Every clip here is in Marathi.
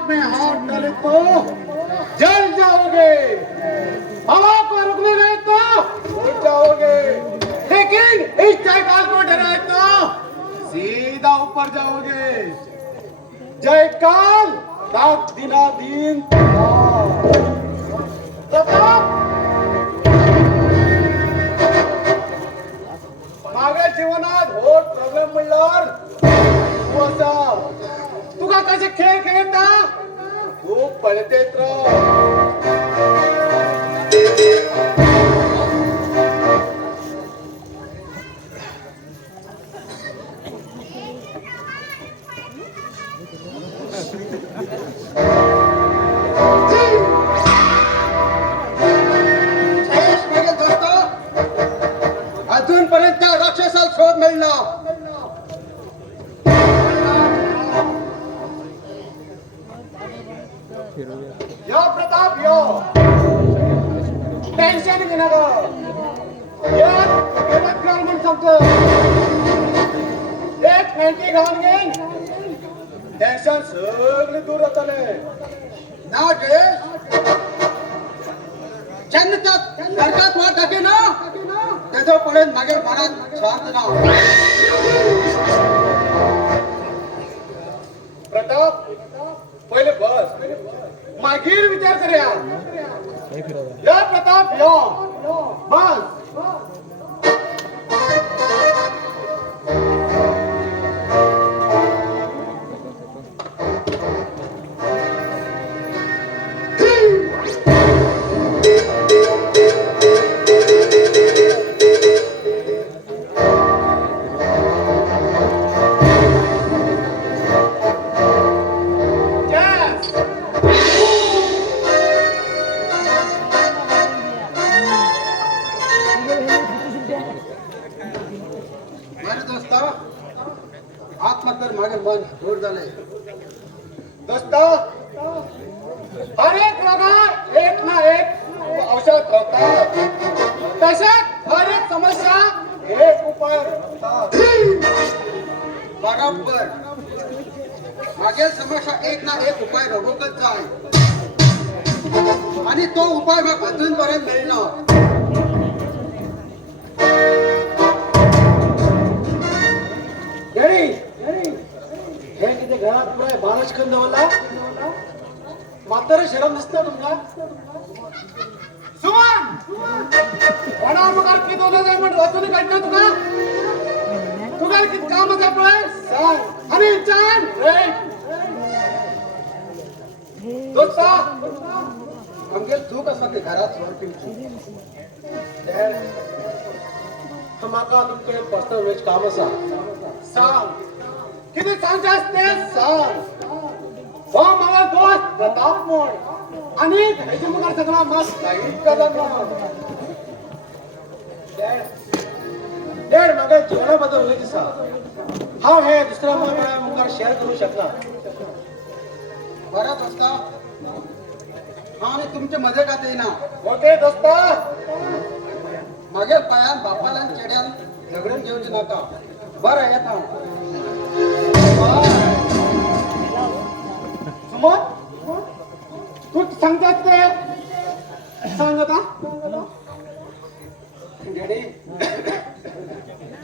आग में हाथ डाले तो जल जाओगे, हवा को रुकने गए तो उड़ जाओगे, लेकिन इस जयकाल को डराए तो सीधा ऊपर जाओगे। जयकाल ताक दिना दिन प्रताप माझ्या जीवनात होत प्रॉब्लेम म्हणल्यावर तू असा तुका कसे खेळ खेळता तू पळते अजूनपर्यंत राक्षसाला शोध मिळला यो प्रताप यो टेन्शन घेऊ नका म्हणून सांगतो एक मेंटी घालून घेईन टेन्शन सगळे दूर होतले ना जयेश जन्नतात नरकात वाट टाके ना त्याच्या पुढे मागे मनात शांत ना प्रताप पहिले बस मागील विचार करूया या प्रताप या बस आत्मकर मागे मन दूर झाले दोस्त हर एक रोगावर एक ना एक औषध होतात तसेच हर एक समस्या एक उपाय होतात बरोबर मागील समस्या एक ना एक उपाय रोगतच जाय आणि तो उपाय मग अजूनपर्यंत मिळणार हे किती घरात पुढे बारच खंड मला म्हातारे शरम दिसतं तुमका सुमन कोणा मग किती दोन जाय म्हणून वाचून काढणार तुका किती कामच आहे पुढे सांग आणि चान दोस्ता आमगे तू कसा ते घरात सोडतील म्हाका तुमचे पर्सनल वेज काम आसा सांग किती सांगचे असते सांग हो मला दोस्त प्रताप मोड आणि हेजे मुखार सगळा मस्त लाईट डेड म्हाका जेवणा बद्दल उलयत आसा हांव हे दुसऱ्या मुखार शेअर करू शकना बरं दोस्ता हांव आनी तुमचे मजे खात येना ओके दोस्ता मागे पायान बापाला चेड्यान झगडून घेवचे नाका बरं येता सुमन तू सांगतात ते सांग आता गेडी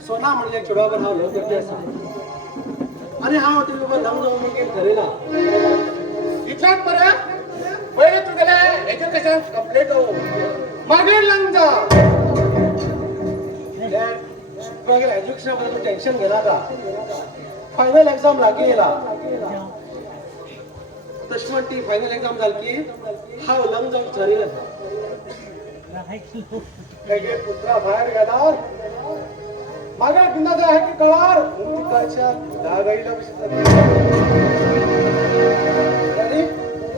सोना म्हणजे चुडावर हांव लव करते आसा आणि हांव तुजे बरोबर लग्न जावून धरला इतल्याच बरें पहिले तुगेले एज्युकेशन कंप्लीट मागीर लग्न जा एज्युकेशन बद्दल टेन्शन घेना का फायनल एग्जाम लागी येला तशी म्हण ती फायनल एग्जाम जाली की हांव लग्न जावन ठरयलें आसा पुत्रा भायर गेल्यार मागीर बिना जाय आहे की कळार तिकडच्या दागाईला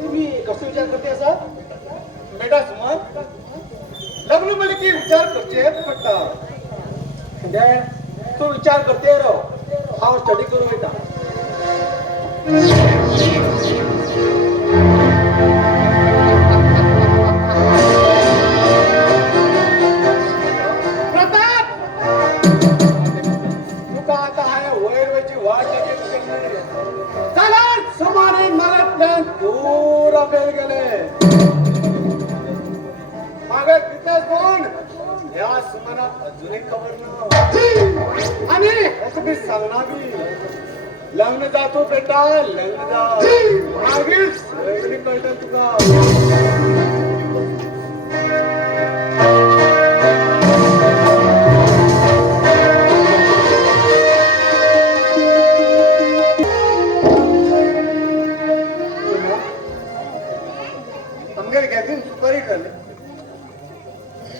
तुम्ही कसो विचार करते आसा बेटा सुमन लग्न म्हणले की विचार करचेच पडटा तू विचार करते राव हांव स्टडी करून वयता प्रताप तुका आता हाय वयर वयची वाट चला समारे मला प्लॅन फेल गेले. मागे तिथेच कोण या सुमनात अजूनही खबर ना. आणि असं मी सांगणार मी लग्न जातो बेटा, लग्न जा. मागेच सगळी कळतं तुला. अंगेल घ्यायची सुपारी करले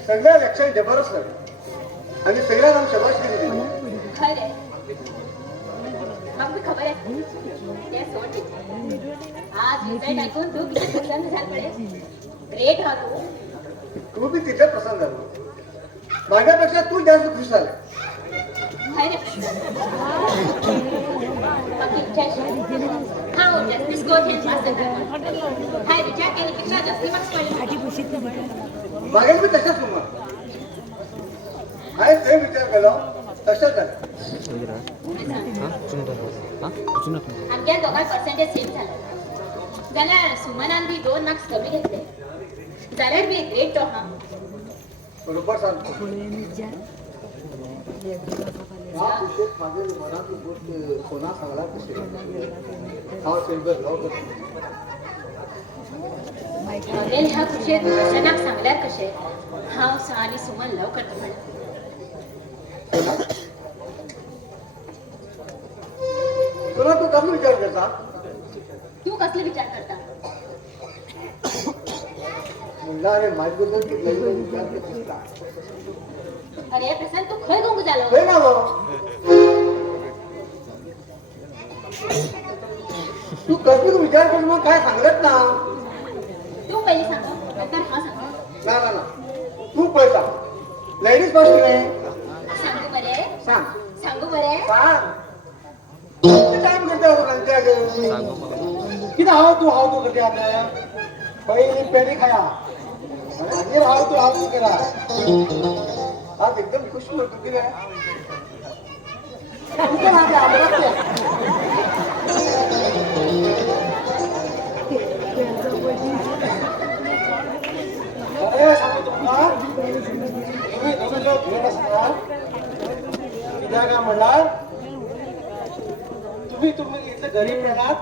सगळ्या लक्षात जबरदस्त लागले आणि सगळ्या नाम शबाशकी दिली. खरं मग खबर आहे ते सोड. आज रिझल्ट ऐकून तू किती प्रसन्न झाल पडे. ग्रेट हा तू बी तिथे प्रसन्न झाला. माझ्यापेक्षा तू जास्त खुश झाले. बाकी हा जस्टिस गोट हे पास करतात. हाय विचार केल्यापेक्षा जास्ती मार्क्स पडले. मागे मी तशाच तुम्हाला हाय ते विचार केला तशाच झालं. आमच्या दोघां पर्सेंटेज सेम झालं. जाल्यार सुमनान बी 2 मार्क्स कमी घेतले. जाल्यार बी ग्रेट तो हा. बरोबर सांगतो. या विषयात माझे मनात गोष्ट सोना सांगला कसे हा सेंबर लाव मंगेल ह्या खुशेत प्रसन्नाक सांगल्यार कशे हांव आणि सुमन लव करता म्हणून. तुला तू कसं विचार करता. तू कसले विचार करता. म्हणला अरे माझ्याबद्दल किती विचार करता. अरे प्रसन्न तू खंय गुंग जालो. खंय गेलो. तू कसली विचार कर मग काय सांगत ना. तू पहिले सांग नंतर हा सांग. ना ना ना तू पहिले सांग. लेडीज फर्स्ट नाही. सांगू बरे. सांग. सांगू बरे. सांग. किती टाइम करते हो नंतर किती हाव तू करते आता. पहिली पेढी खाया आणि हाव तू करा. आज एकदम खुश होतो की नाही. अरे सांगू तुम्हाला तुम्ही दोघं जो भेट असणार इथं काय म्हणणार तुम्ही इथं गरीब राहणार.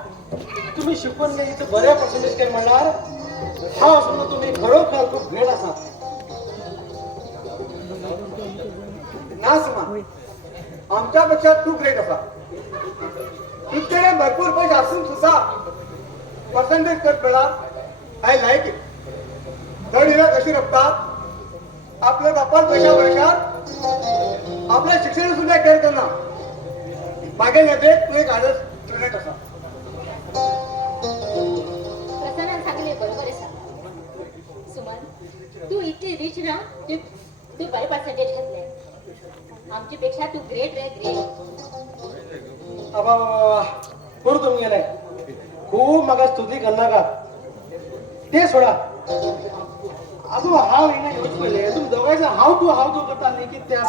तुम्ही शिकून नाही इथं बऱ्या पर्सेंटेज काय म्हणणार. हा असून तुम्ही खरोखर खूप ग्रेट असाल. ना समान आमच्यापेक्षा तू ग्रेट असा. तुझ्याकडे भरपूर पैसे असून सुद्धा पर्सेंटेज कट पडला. I like it. धड हिरा कशी रपतात. आपल्या बापात पैशा वर्षात आपल्या शिक्षण सुद्धा केअर करणं. मागे नेते तू एक आदर्श स्टुडंट असा. प्रसन्न सांगले बरोबर आहे. सुमन तू इतकी रिच ना. तू बरे पर्सेंटेज घेतले. आमच्यापेक्षा तू ग्रेट रे ग्रेट. अबा पुढे तुम्ही गेलाय खूप मग स्तुती करणार का ते सोडा. अजून हाव येणं एवढंच पहिले तुम्ही दोघांचा हाव टू करता नाही की त्या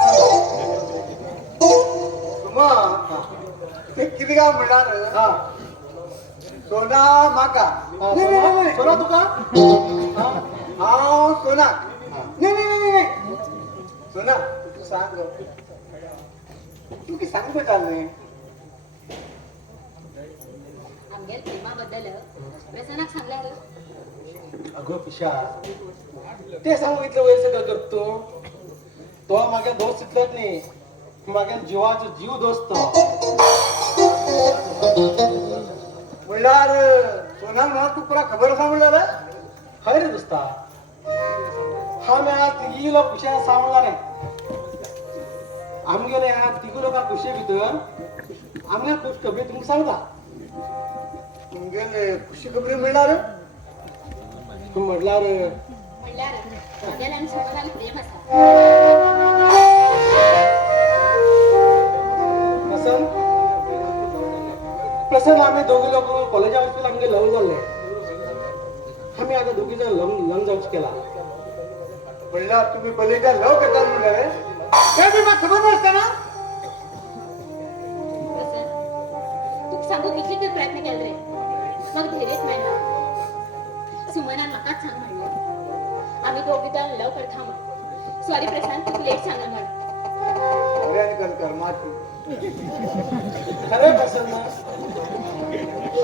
ते किती का म्हणणार. हा सोना माका सोडा तुका हा सोना नाही सोना तू सांग. तू की सांग बेटा नाही. आमच्या प्रेमाबद्दल प्रसन्नाक सांगल्यार. अगं पिशा ते सांगितलं वय सगळं करतो. तो माझ्या दोस्त इतलंच नाही. माझ्या जीवाचा जीव दोस्त. म्हणणार सोना म्हणा तू पुरा खबर असा म्हणणार. खरे रे दोस्ता हा मी आज तिघी लोक खुशाला सांगणार आहे. आमगेले ह्या तिघी लोक खुशे भितर आमच्या खुश खबरी तुम्ही सांगता. म्हणजे खुशी खबरी मिळणार. तू म्हटल्यावर म्हणल्यार मंगेल आणि सुमनाला प्रेम असा. प्रसन्न आम्ही दोघे लोक कॉलेजा वरती आमगे लग्न झाले. आम्ही आता दोघी जण लग्न जाऊच केला. म्हणणार तुम्ही कॉलेजला लव करता म्हणणार. ते बी मला खबर नसतं ना. प्रसन्न तू सांगू किती तर प्रयत्न केले रे. मग धैर्यच नाही ना. दोघीजण लवकर थांब. सॉरी प्रशांत, लेट सांगा म्हण. अरे आणि कल कर्माची खरं प्रसन्न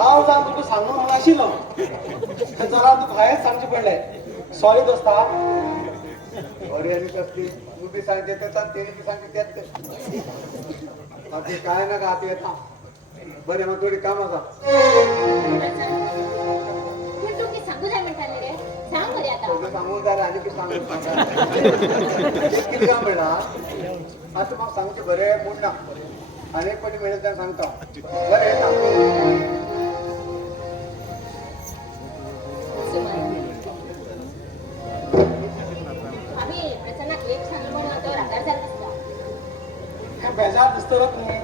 हाव जा तुका सांगून म्हणून आशिल्लो जरा तू भायर सांगचे पडले. सॉरी दोस्ता. अरे आणि कसली तू बी सांगते त्याचा ते बी सांगते त्यात बाकी काय ना का ते येता बरे मग थोडी काम असा प्रशांत, पण तू की सांगू जाय म्हणताले रे. सांग बरे आता. तुझं सांगून जायला आणि की सांगून किती काम बेटा आता मग सांगते बरे मूड ना अनेक पटी मिळेल त्यांना सांगता बरे येता सुमन, आम्ही प्रसन्नाक लेट सांग म्हणलं तर आधार झाला असता. काय बेजार दिसतो रे तुम्ही.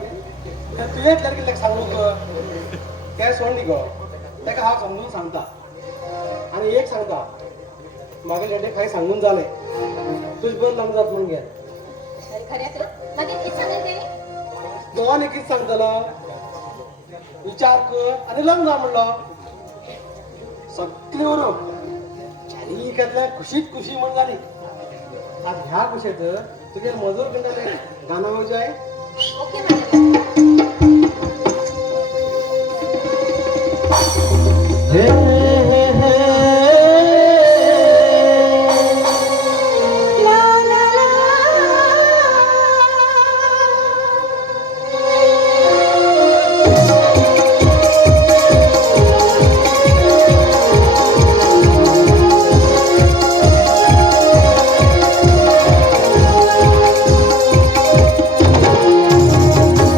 तर तुझ्याच लडकीला सांगू ग काय सोड नी गो. त्याका हांव समजून सांगता आणि एक सांगता मागे लडे काही सांगून जाले तुझ बंद लांब जात म्हणून घे. अरे खऱ्याच मागे किती सांगेल ते. दोन एकीच सांगतलो विचार कर आणि लग्न जा म्हणलं सगळी वरून इकडल्या खुशीत खुशी म्हण झाली. आज ह्या खुशेत तुझे मजूर करणारे गाणं म्हणजे आहे. Okay madam.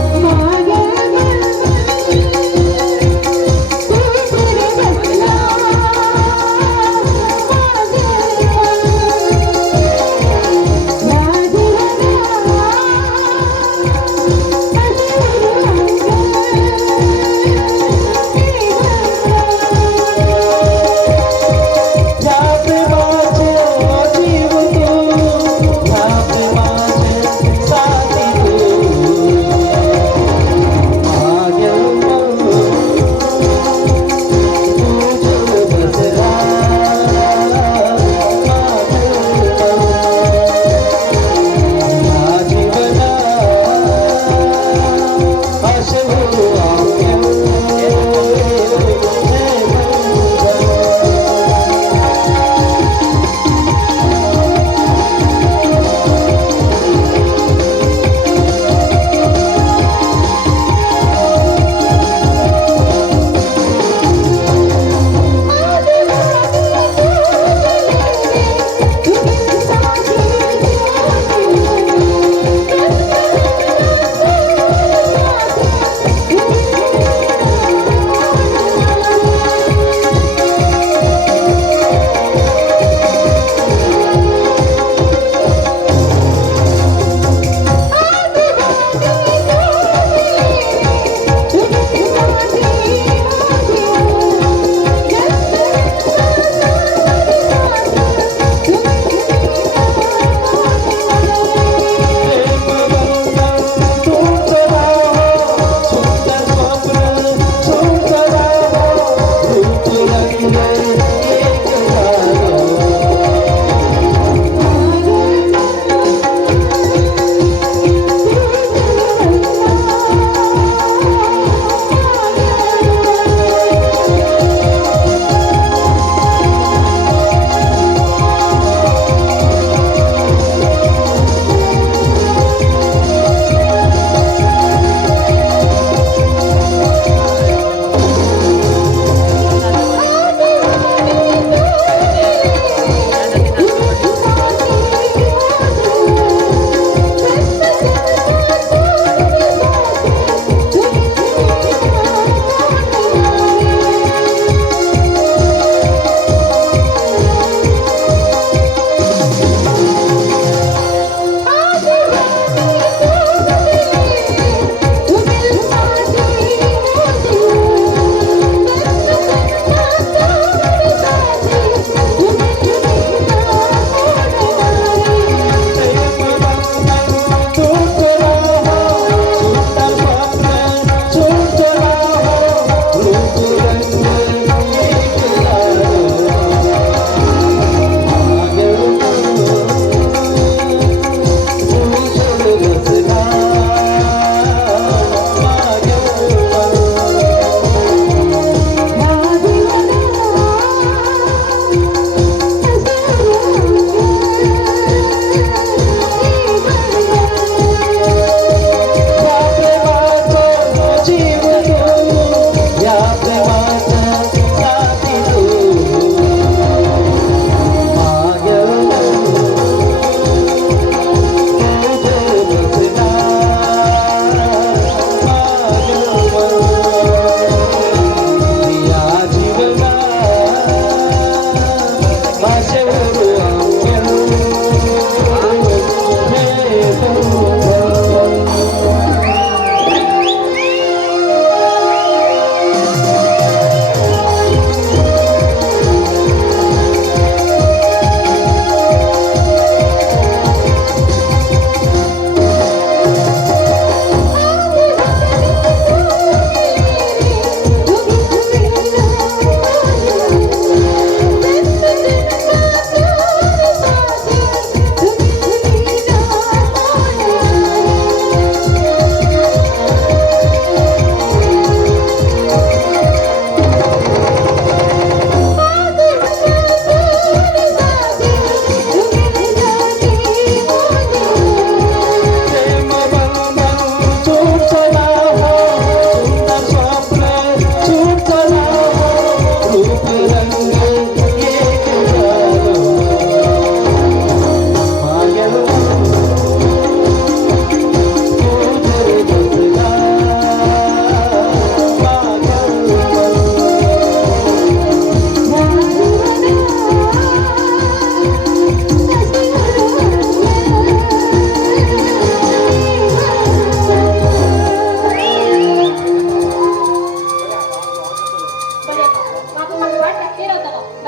मागे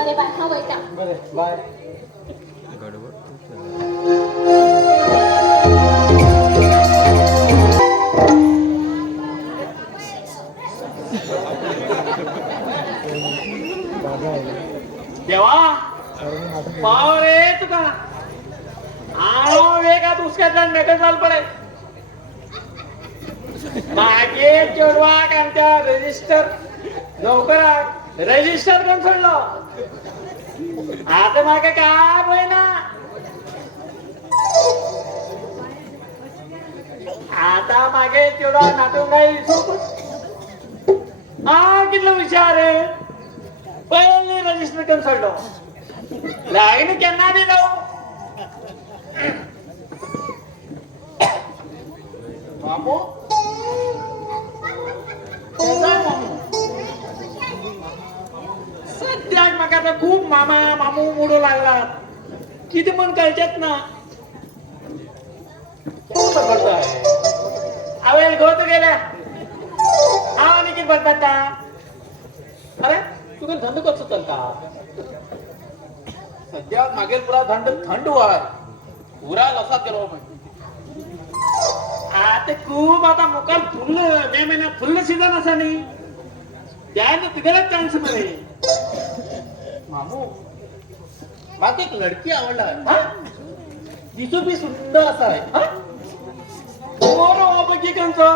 बरे बाय हा वैता बरे बाय. देवा पाव रे तुका आळो वेगात उसक्यातला नटन चाल पडे मागे चोडवाक आमच्या रजिस्टर नोकराक रजिस्टर करून सोडलो आता मागे काय होईना आता मागे चोडवा नाटून काही हा कितलं हुशार पहिले रजिस्टर करून सोडलो लागणी केन्ना दिलो मामू सद्याक म्हाका आता खूप मामा मामू मोडू लागला किती म्हण कळचेत ना हांवें गोत गेल्या हांव आनी कितें बडबडटा अरे तुका धंदो कसो चलता सध्या मागील पुरा थंड वार पुरा लसात गेलो आता खूप आता मुखार फुल्ल मे महिन्यात फुल्ल सीझन असा न्ही त्यानं तुगेलेच चान्स मरे मामू म्हाका एक लडकी आवडला हा दिसू बी सुंदर असा आहे हा बरो बघी कंचो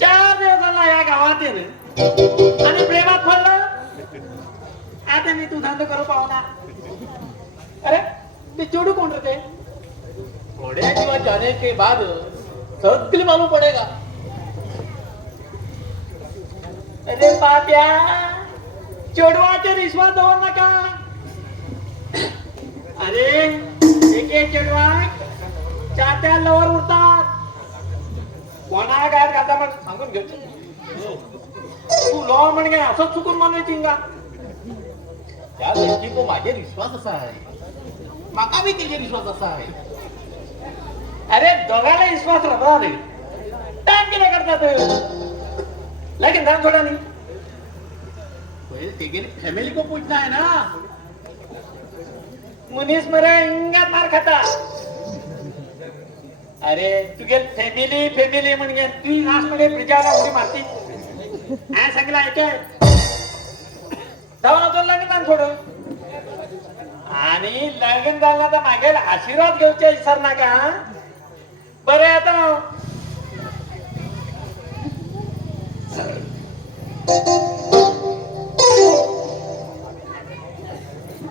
4 दिवस झाला या गावात येणं आणि प्रेमात पडलं आता मी तू धंदो करू पाहुणा अरे ते चोडू कोण रे ते थोड़े दिवस जाने के बाद सगळी मालूम पडेगा अरे बाप्या चोडवाचे विश्वास देऊ नका अरे एक चोडवा चात्या लवर उरतात कोणा गायत घालता मग सांगून घेतो तू लो म्हणजे असंच चुकून मानवायची का त्या लडकी को माझे विश्वास असा आहे माका बी तिचे विश्वास असा आहे अरे दोघाला विश्वास राहता रे टाइम केला करतात लगीन दाम थोडा नाही पहिले ते गेली फॅमिली को पूछना है ना मुनीस मरे इंगात मार खाता अरे तुगे फॅमिली फॅमिली म्हणजे तू नाश मध्ये प्रजाला उडी मारती काय सांगितलं ऐकाय धावून होतो लगीन दाम थोडं आणि लगीन झालं तर मागेल आशीर्वाद घेऊचे विसर ना का बरे आता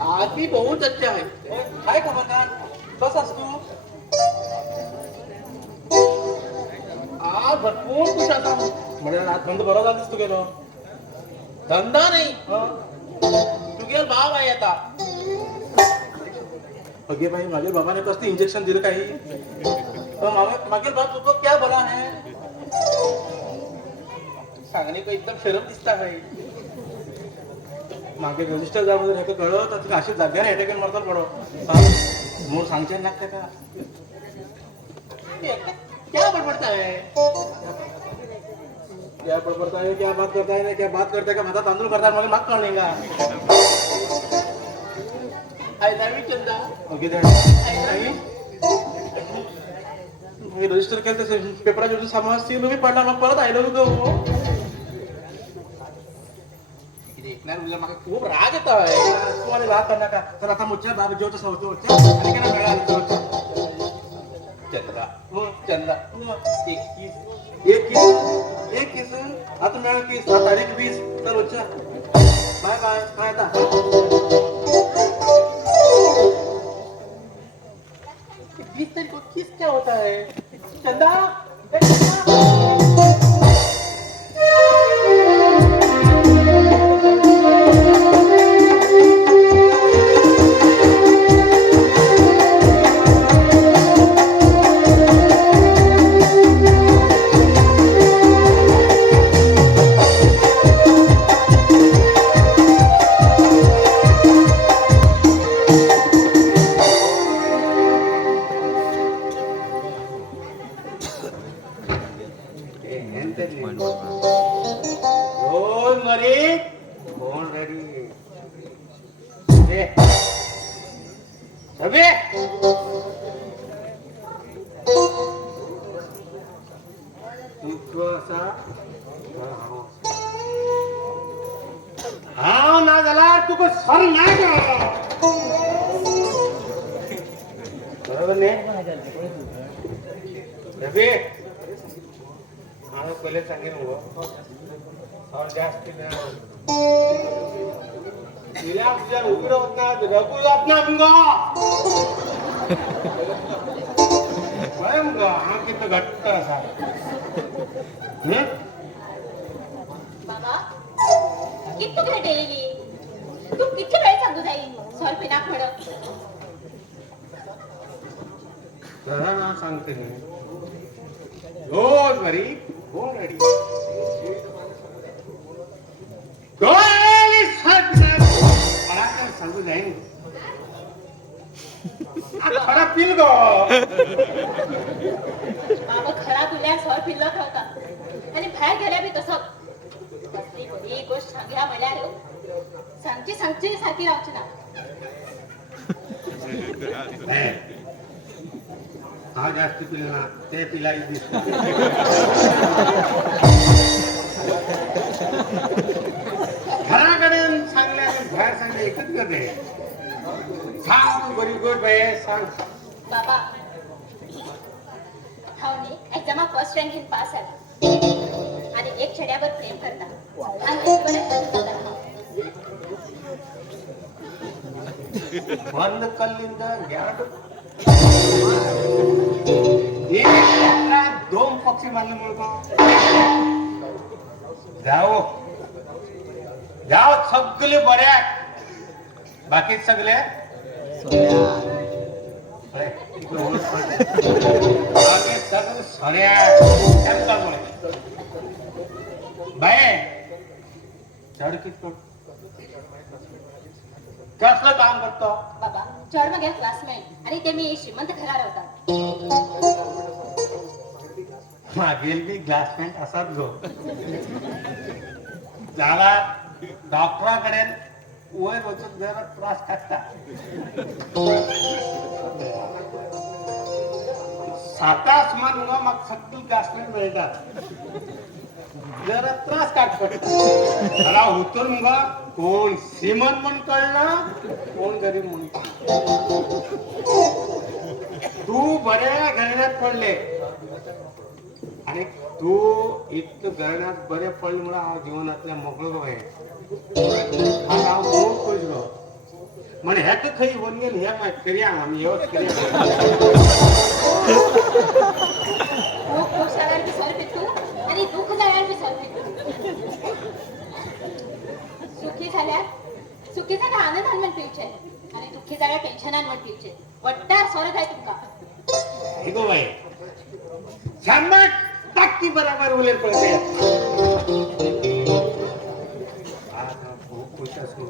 आदमी बहुत अच्छा है काय खबरदार कसास तू आज भरपूर खुश असा म्हणजे आज धंदो बरो झाला दिसतो गेलो धंदा नाही हं? तुझे भाव आहे आता अगे भाई मागे बाबा ने कसली इंजेक्शन दिलं काही तो मागे बाप तुझको क्या बोला है सांगणे को एकदम शरम दिसता है मागे रजिस्टर जाबद्दल हेका कळत आता अशी जाग्यार हेटेकन मारता पडो मोर सांगचे लागते का क्या बडबडता है क्या बडबडता है क्या बात करता है क्या बात करता है का माझा तांदूळ करता मला माग कळणे का I love you Chanda okay me register केलं तसे पेपराच्या वरती समाज सील मी पडला मग परत आयलो गो ऐकणार मुलं मला खूप राग येत आहे तुम्हाला राग करणार का तर आता मुच्च्या बाब जेवतो सवतो आणि केना मिळाला चंद्रा हो चंद्रा हो. एक किस एक किस आता मिळाल की 7 तारीख 20 तर रोजच्या बाय बाय काय आता 20 तारीख को किस क्या होता है चंदा रोज मरी कोण रेडी सभे तू असा हा ना झाला तू सर नाही बरोबर नाही सभे पहिले सांगेन और जास्त तिला तुझ्या उघड होत ना रघु जात ना मुंगा काय मुंगा हा किती घट्ट असा बाबा किती भेट येईल तू किती वेळ सांगू जाईल सॉरी पिनाक म्हणत जरा ना सांगते मी रोज वरी हो रेडी सांगू जाईन खरा पिल गो बाबा खरा तुला सॉर फिरलं होता आणि बाहेर गेल्या बी तसं कसली बरी गोष्ट सांगल्या मला रे सांगची सारखी राहची ना हा जास्त पिलं ना ते पिलाई दिसत घराकडे सांगल्या बाहेर सांगले एकच करते सांग तू बरी गोष्ट बाई सांग बाबा हावनी एक्झामात फर्स्ट रँक घेऊन पास झाला आणि एक छड्यावर प्रेम करता आणि एक बंद कल्लिंद ग्यारड दोन पक्षी मानले मुळगा जाओ जाओ सगळे बऱ्या बाकी सगळे बाकी सगळे सऱ्या बाय चढकीत कसलं काम करतो बाबा चढ मग क्लासमेट आणि ते मी श्रीमंत घराला होता मागेल बी क्लासमेट असाच जो झाला डॉक्टराकडे वय बचत जरा त्रास टाकता सातास मान मग सगळी क्लासमेट मिळतात जरा त्रास काटपट मला उतर मग कोण श्रीमंत म्हणून कळलं कोण गरीब म्हणून तू बऱ्या घराण्यात पडले आणि तू इतकं घराण्यात बरे पडले म्हणून जीवनातल्या मोकळं बाहेर म्हणे ह्या तर खरी वन गेल ह्या माहित करूया आम्ही एवढंच करूया खूप सारा विसर तू आणि दुःख जायला विसर सुखी झाल्या आनंदांवर पिवचे आणि दुःखी झाल्या टेन्शनांवर पिवचे वट्टा सोरत आहे तुमका हे गो बाई 100% बरोबर उलेट पडते खूप खुश असू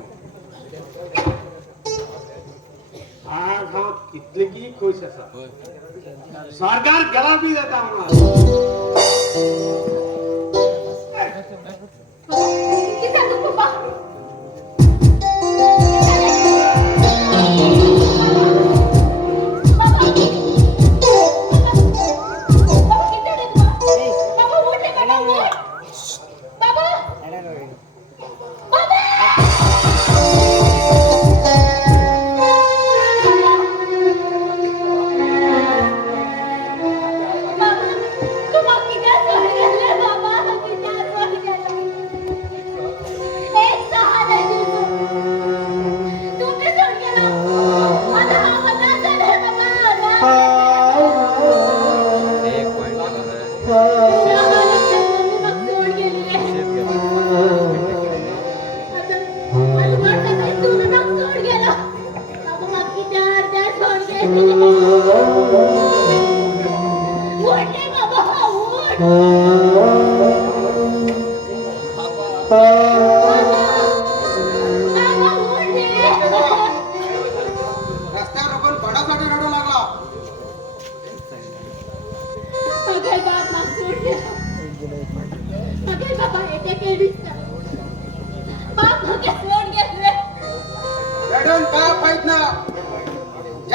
आज हा कितले की खुश असा सरकार गेला बी जाता किती दुःख पा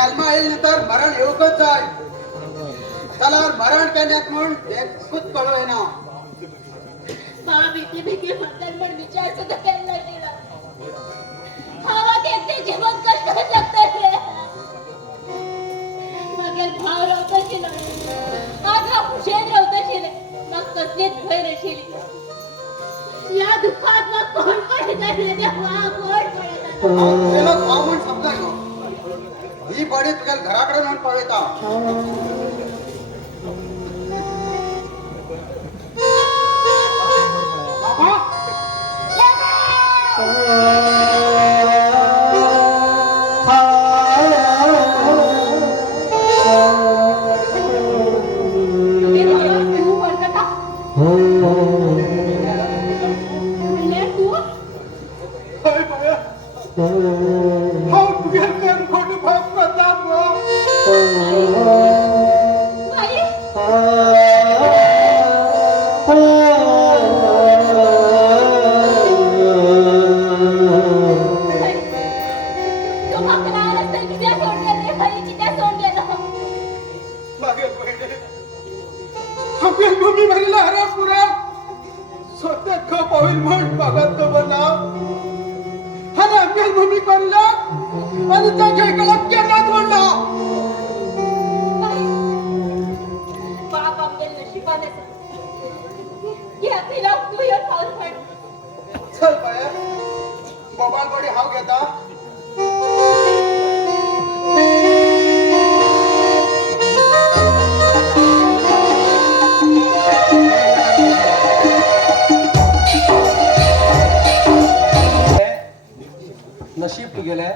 जन्मा येईल नंतर मरण येऊकच जाय त्याला मरण केल्यात म्हणून देखूच कळवे ना मला भीती भीती म्हणतात पण विचार सुद्धा केला नाही तिला हवा घेते जीवन कष्ट लागतं रे मग भाव राहतं शिला माझा हुशेर राहतं शिले मग कसलीच भय नशिली या दुःखात मग कोण पडत देवा कोण पडत त्याला भाव म्हणून समजा ग ही पाडी तुझ्या घराकडे म्हणून पळता ते मला तू म्हणत का ले तू होय बाया हो तुझ्या कर खोटी भाग प्रताप बाई तू हकला रस्ते किती सोडले हरीची त्या सोडले मागे पहिले आपल्या भूमी भरला हरा पुरा स्वतः खप होईल म्हणून बघत तो बना हा आपल्या भूमी करला आणि त्याच्या एकाला केला तोडला बाप आपल्या नशिबाने या तिला तू या खाऊन पण चल बाया मोबाईल बडी हाव घेता नशीब गेलाय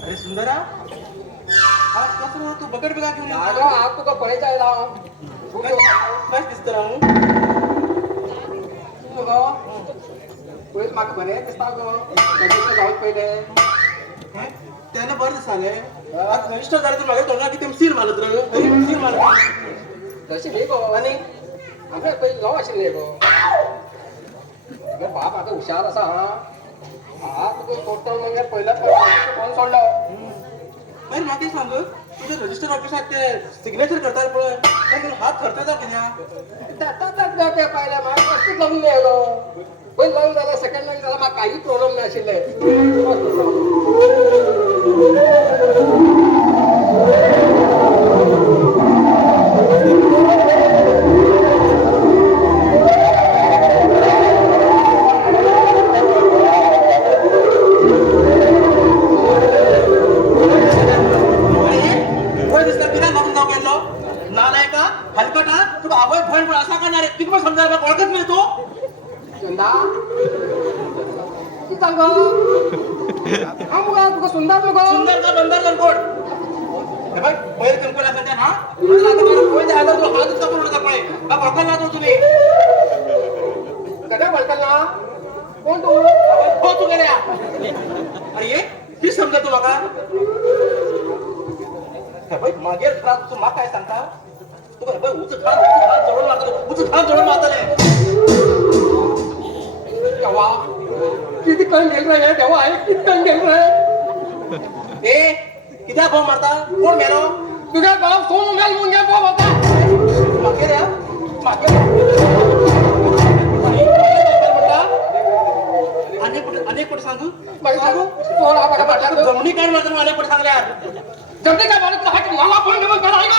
अरे सुंदरा आज कसं तू बकट बघा घेऊन अगं आज तुका पळायचा आहे लाव काय दिसत राहू तू ग पळत माग बरे दिसता ग कधीच जाऊन पहिले त्यानं बरं दिसाले आज नविष्ट झालं तर माझ्या तोंडा किती सील मारत रे सील मारत तशी नाही गो आणि आमच्या पहिले लाव आशिल्ले गो बाप आता हुशार असा हा तुका सोडतो म्हणजे पहिला फोन सोडला नाही मागे सांग तुझे रजिस्टर ऑफिसात ते सिग्नेचर करतात पण त्यातून हात थरथरता किती पाहिल्या मला वस्तू लावून नाही गो पण लावून झाला सेकंड लाईन झाला मला काही प्रॉब्लेम नाही आशिल्ले चंदा किती सांग हा मुगा तुका सुंदर नको सुंदर का बंदर लंकोड हे बघ बैल कंकोड असं त्या ना मला आता मला कोण द्यायला तो हातच कपून उडता पळे हा बघा ना तो तुम्ही कधी बोलताल ना कोण तू हो तू गेल्या अरे ये की समजा तू बघा हे बघ मागे तू मा काय सांगता तू हे बघ उच खान जवळ मारताले तेव्हा किती कण गेल रे तेव्हा आहे किती कण गेल रे ए किती भाव मारता कोण मेलो तुझ्या गाव सोन मेल म्हणून घ्या भाऊ होता मागे रे मागे अनेक कुठे सांगू सांगू सोळा बघा म्हटलं जमनी काय मारतो अनेक कुठे सांगल्या जमते काय मला हात मला फोन घेऊन करा आहे ना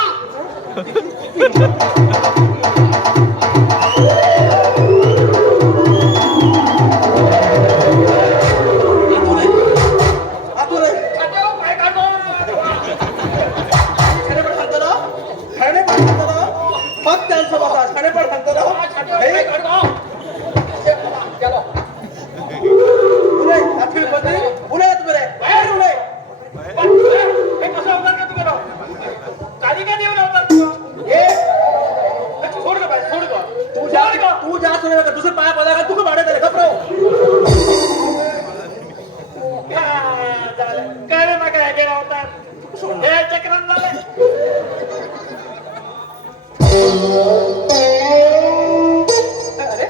अरे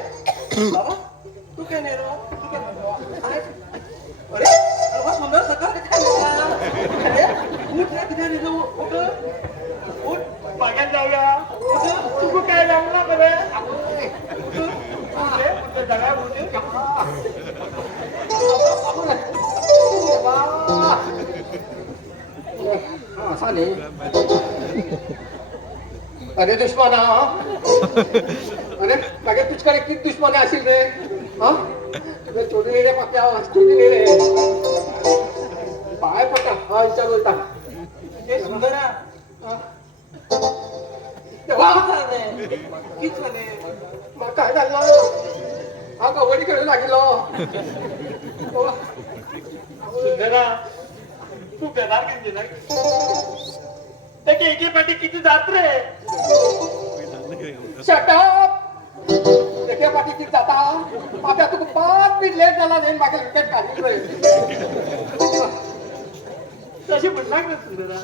बाबा तू काय नाही रे बा? तू काय नाही रे बा? अरे अरे वा सुंदर सकाळ काय झाला? अरे उठ रे किती रे उठ उठ बघायला जाऊया तू काय लागला बरं जगा अरे दुश्मना अरे मागे तुझकडे किती दुश्मने असेल रे हा तुझे चोरी रे पक्या चोरी रे पाय पटा हा विचार बोलता हे सुंदरा तेव्हा किती झाले मग काय झालं हा कबड्डी खेळू लागलो सुंदरा तू करणार किती नाही त्याची एकी पाठी किती जात रे शटअप एका पाठी किती जाता आपल्या तुका 5 मिनिट लेट झाला नाही मागे विकेट काढली रे तशी म्हणणार ना सुंदरा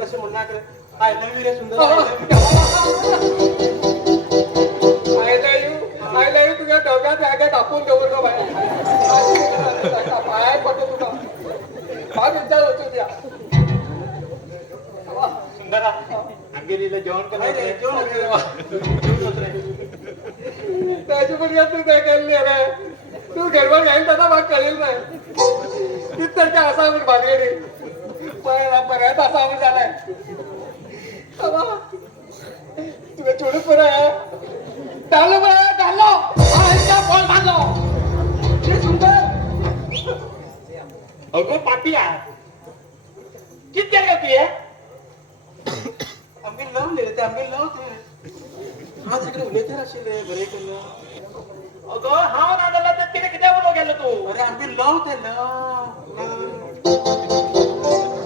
तसे म्हणणार आय लव्ह यू रे सुंदर आय लव्ह यू तुझ्या डोक्यात बॅगा टाकून देऊ नका बाहेर पाय पडतो तुला हा विचार होतो त्या सुंदरा अंगेरीला जेवण करायचं त्याची पण तू काय केली रे तू गडबड घ्यायला त्याला भाग कळेल नाही तिथं असा भानगडी बऱ्याच असा आम्ही झालाय तुला चोडू पर डालो डालो बॉल डालो सुंदर अगो पापिया किती आहे आम्ही लावले ते आम्ही लावते आज इकडे उन्हेतर असेल बरे करणं अगो हा नादाला तर तिने किती बोलव गेलो तू अरे आम्ही लावते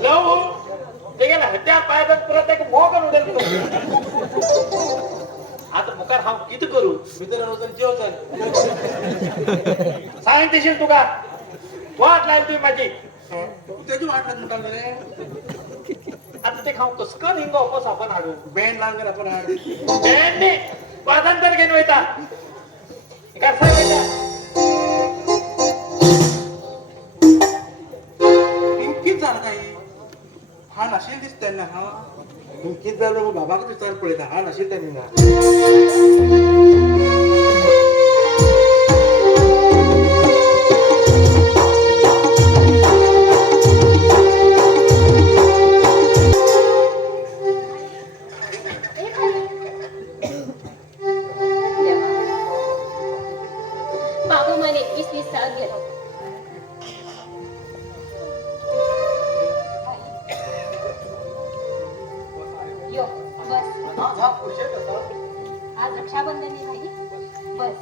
लव ते गेला हत्या पायात परत एक मोगन उडेल तू आता मुकार हा किती करू मित्र जेव चाल सांगतेशील तुका वाट लागली तुम्ही माझी त्याची वाट मुकाल रे आता ते खाऊ कसं हिंग वापस आपण आडू बँड लांगर आपण बँडने पादांतर घेऊन येता काय सांगायचं इंकित झालं काही हा नशील दिसतंय ना हा इंकित झालं मग बाबा किती चाल पडत हा नशील त्यांनी ना बाबू मला 21 साल गेलो यो बस आज रक्षाबंधन आहे भाई बस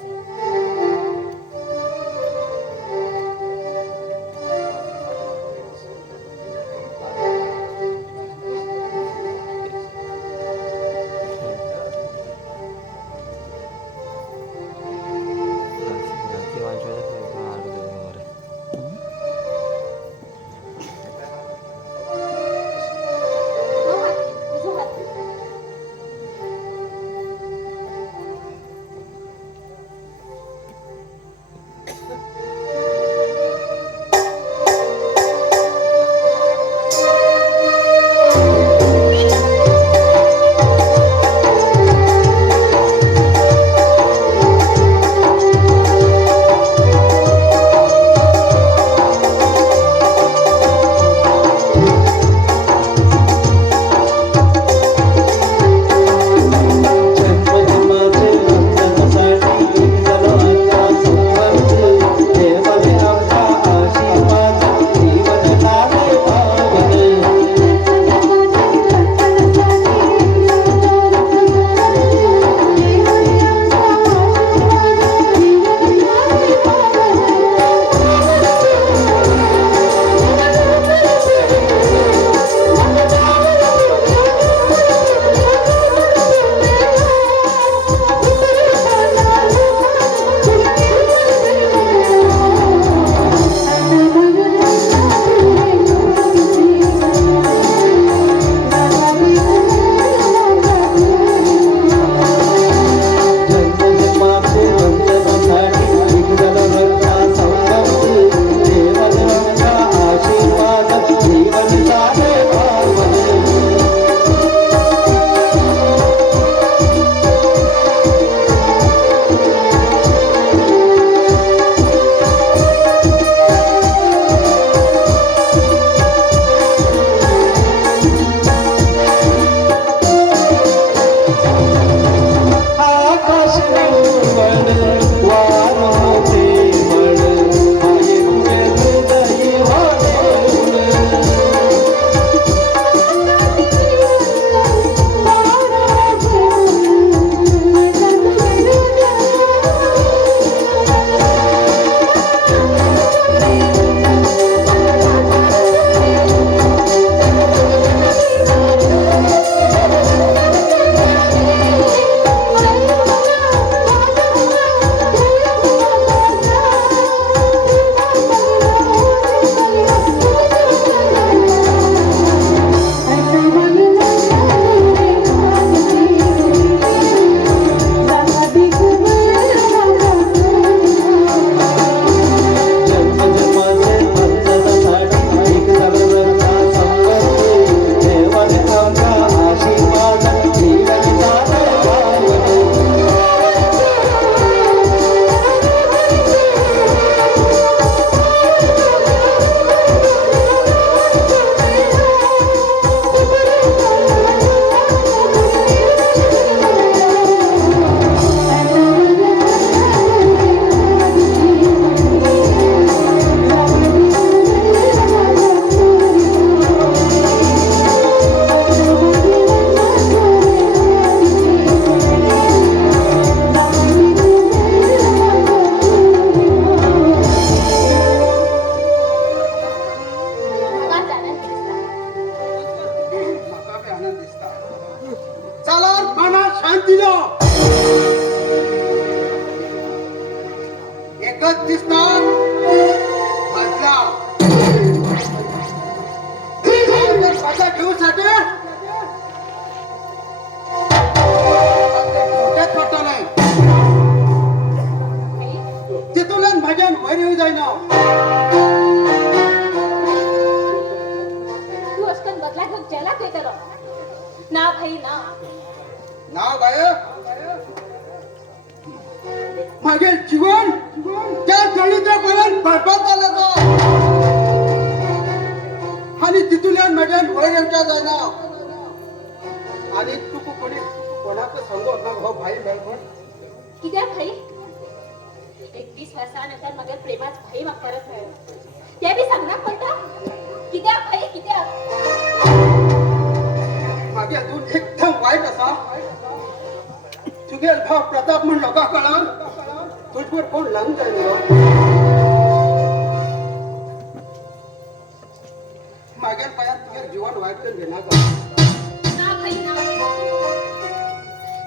मेळच्या जायना आणि तू कोणी कोणाक सांगू हो भाई मेळपण कित्याक भाई 21 वर्षानंतर मगर प्रेमात भाई म्हाका परत मेळ्ळो ते बी सांगना पडटा कित्याक भाई कित्याक मागे तू एकदम वाईट असा तुगेल भाव प्रताप म्हण लोका कळान तुझवर कोण लंग जाय मागेल पायात तुझे जीवन वाईट कर घेणार का ना भाई ना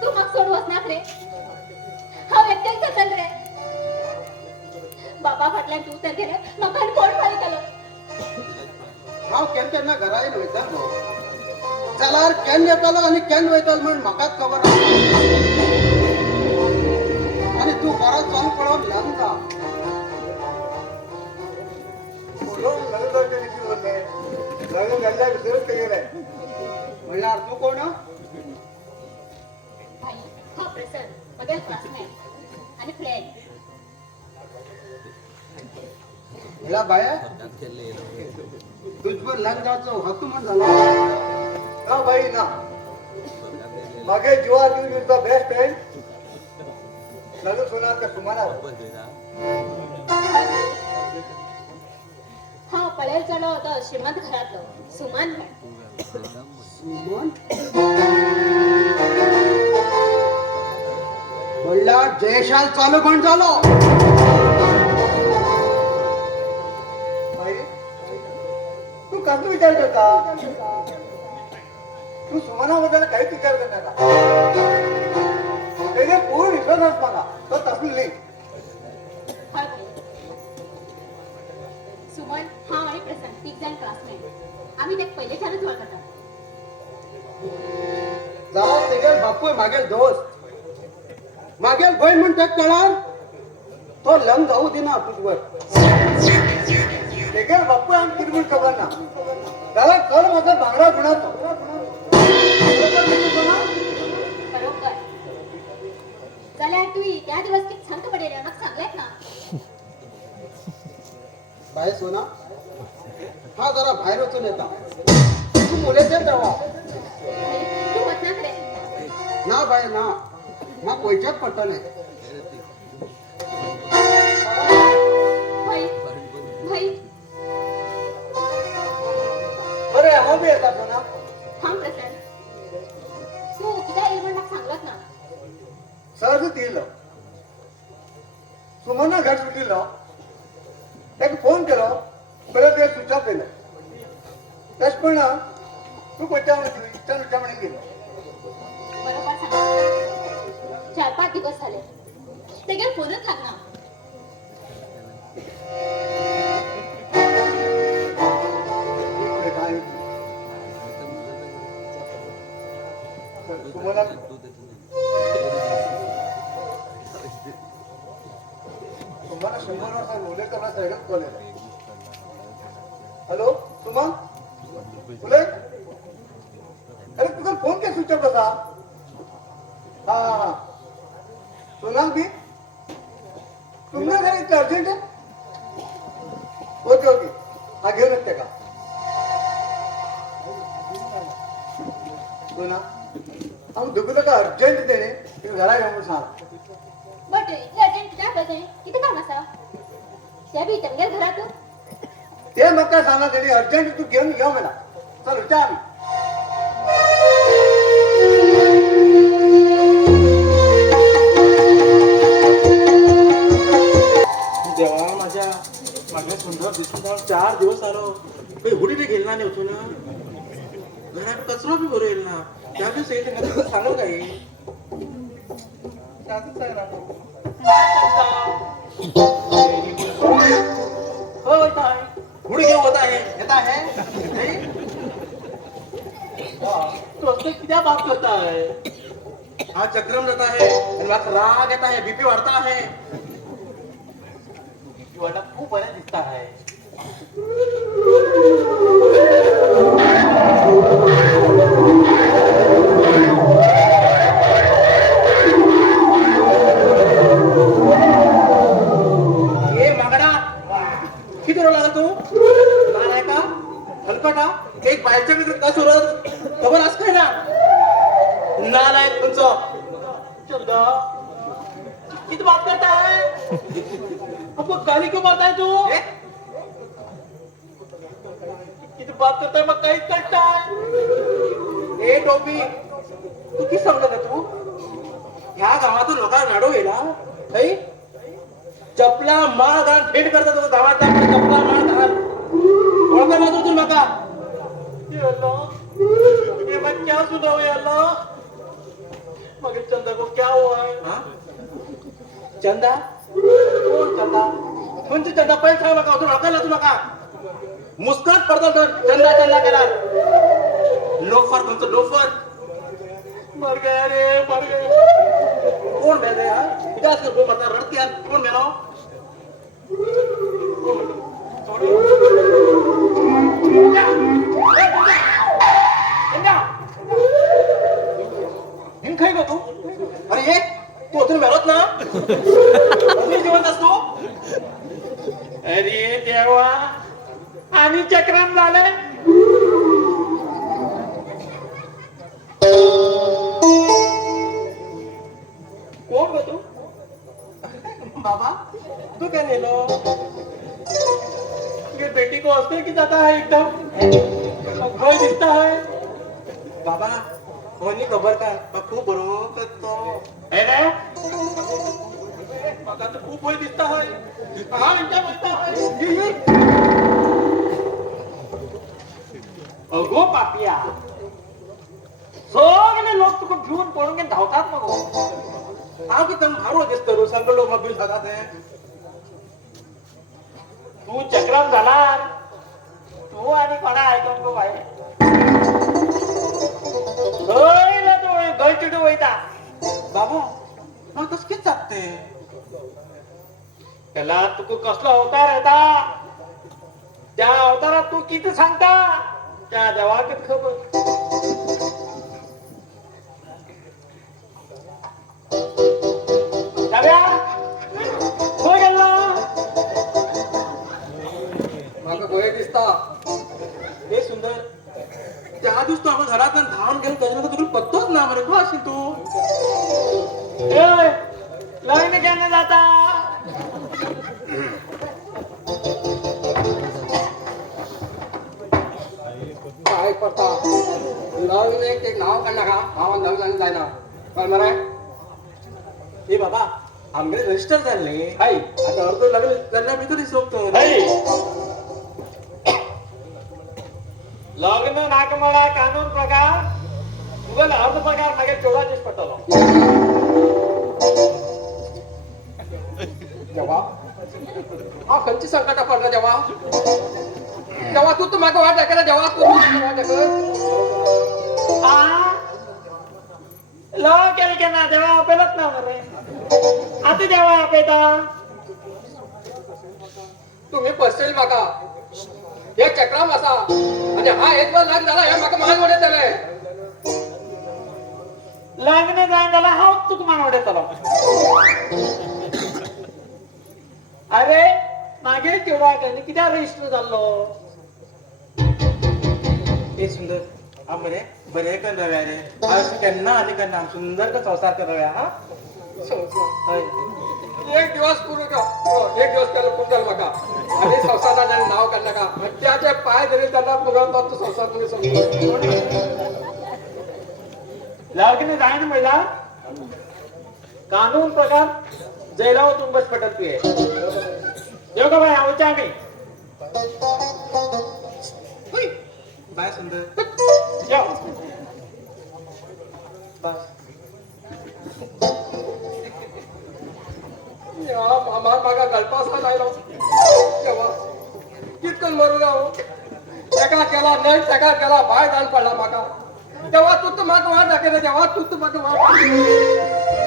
तू मग सोडवस नाक रे हांव एकटेच चल रे बाबा फाटल्यान तू तर रे म्हाका आनी कोण फारी केलो हांव केन्ना घरा येवन वयतालो जाल्यार केन्ना येतालो आनी केन्ना वयतालो म्हण म्हाकाच खबर आसा आणि तू बरो चल पळोवन लग्न जा लग्न घडल्या विसरत ते गेले म्हणल्यार तू कोण भाई हा प्रसन्न मगर क्लासमेट आणि फ्रेंड म्हणल्यार बाया तुझवर लग्न जावचो हक्क म्हण झाला ना भाई ना मागे जीवा जीव युद्ध बेस्ट फ्रेंड लग्न सोनार का सुमाना हा पळेल चढो होतो श्रीमंत घरातलो सुमन सुमन म्हणल्यार जयशाल चालू पण झालो भाई तू कसं विचार करता तू सुमनाबद्दल काहीच विचार करणार का त्याचे पूर्ण विश्वास असताना तो तसली लिंक हा भाई सुमन हा आणि प्रसन्न तिघ जण क्लासमेट आम्ही ते पहिलेच्यानच ओळखतात जावा तेगेल बापूय मागेल दोस्त मागेल बहीण म्हण त्याक कळार तो लग्न जाऊ दिना तुझवर ते काय बाप्पू आम किरमिर खबर ना त्याला कळ माझा बांगडा गुणातो बरोबर जाल्यार तुई त्या दिवस कित संत पडेल म्हाका सांगलेत ना बाय सोना हा जरा बाहेर वचून येता तू मुलेचेच राहा भाई तू वचनात रे ना बाय ना मग वयच्यात पडटले भाई भाई बरे हो बी येतात ना थांब प्रसन्न तू कित्या येईल म्हण म्हाका सांगलत ना सहज येयलो सुमना घर सुटिल्लो ताका फोन केलो परत ते स्विच ऑफ केलो तश पण तू खंयच्या इच्छा म्हणून गेलो बरोबर सांग 4-5 दिवस झाले तेगे फोनच लागना तुम्हाला तुम्हाला 100 वर्ष मुले करणार साईडच कॉल हॅलो सुमन मुले अरे तुझा फोन काय स्विच ऑफ असा हा हा सोनाल बी तुमच्या घरी इतकं अर्जंट आहे ओके ओके हा घेऊन येते का सोना हम दुखलं का अर्जंट देणे तुम्ही घरा येऊन सांग बट इतले अर्जंट कित्याक गजाय कितें काम आसा त्या बी तेंगेर घरात ते मग काय सांगा त्यांनी अर्जंट तू घेऊन घेऊ मला चल विचार देवा माझ्या सुंदर दिसून जाऊन 4 दिवस आलो काही हुडी बी गेल ना नाही होतो ना घरात कचरा बी बरो येईल ना त्या दिवस येईल सांगल काही हो ताई हुडी घेऊ होत आहे येत आहे तो किती बात करता है हा चक्रम जाता है आणि मला राग येता है बीपी वाढता है वाटा खूप बऱ्या दिसता आहे ए मागडा किती रोड लागला तू लहान आहे का हलकटा एक बायच्या विक्रीत का सुरत खबर असं काय ना नाही तुमचं चंदा किती बात करता है हमको गाली क्यों मारता है तू किती बात करता है मग काहीच करता है ए टोपी तू किती सांगत आहे तू ह्या गावातून लोकांना नाडो येला नाही चपला माळ घाल फेट करतात तो गावातला चपला माळ घाल ओळखा मात्र तू नका ये मैं क्या सुनाऊं या अल्लाह मगर चंदा को क्या हुआ है चंदा कोण चंदा कोणची चंदा पैसे सांग नका अजून अकायला तू नका मुस्कात पडतो तर चंदा चंदा करा लोफर तुमचं लोफर मर गया रे मर गया कोण मेले हा विकास करतो मरता रडते यार कोण मेलो खाई का तू अरे ये तू अजून मेलोत ना अजून जिवंत असतो अरे देवा आणि चक्राम झाले कोण ग तू बाबा तू क्या नेलो ये बेटी को हंसने की जाता है एकदम कोई दिखता है बाबा कोणी खबर काय खूप बरोबर करतो है ना मला तर खूप वय दिसता है हा इंटा म्हणता है अगो पापिया सगळे लोक तुका घेऊन पळून घेऊन धावतात मग हा की तम मारो दिसतो रो सगळे लोक मोबाईल खातात है तू चक्रम झाला तू आणि कोणा ऐकून गो बाई गयला तो गय चिडू वयता बाबा मग तस किती चालते त्याला तुका कसला अवतार येता त्या अवतारात तू किती सांगता त्या देवाकडे खबर जाव्या होय गेला माका गोये दिसता हे सुंदर त्या दिवस तू आपण घरात धावून गेलो त्याच्यानंतर तुला पत्तोच ना म्हणे का असेल तू ए, लग्न केलं जाता काय करता लग्न एक नाव काढणार का मामा लग्न जायना कळणार आहे हे बाबा आमकडे रजिस्टर झाले हाय आता अर्ध लग्न त्यांना मी तरी सोबतो हाय लग्न नाकमळा कानून प्रकार तुगल अर्ध पगार मागे 44 पटलो जेव्हा हा खंची संकट पडला जेव्हा जेव्हा तू मागे वाट ऐकायला जेव्हा तू वाट ऐकत आ लो केल के ना देवा अपेलत ना मरे आता देवा अपेता तुम्ही पसेल माका हे चक्राम असा आणि हा एक वेळ लाग झाला हे माका महाग वडे त्याला लग्न जाईन त्याला हा तुक मानवडे चला अरे मागे केवढा त्यांनी किती रजिस्टर झालो हे सुंदर आमरे बरे कर रव्या रे आज केन्ना आनी केन्ना सुंदर का संसार कर रव्या हा हय एक दिवस पूर्ण एक दिवस त्याला पुंजल माका आणि संसाराने नाव काढलं का आणि त्याचे पाय जरी त्यांना पुरवतो तो संसार तुम्ही समजू लग्न जाईन महिला कानून प्रकार जैलाव तुम बस पटत तुये देव का भाई आवचे आम्ही बाय सुंदर येऊ बस मामा मागा गळपासा लायलो तेव्हा कितकन मरू जाऊ एका केला नाही सगळा केला बाय घाल पडला माका तेव्हा तू माका वाट दाखवलं तेव्हा तू माका वाट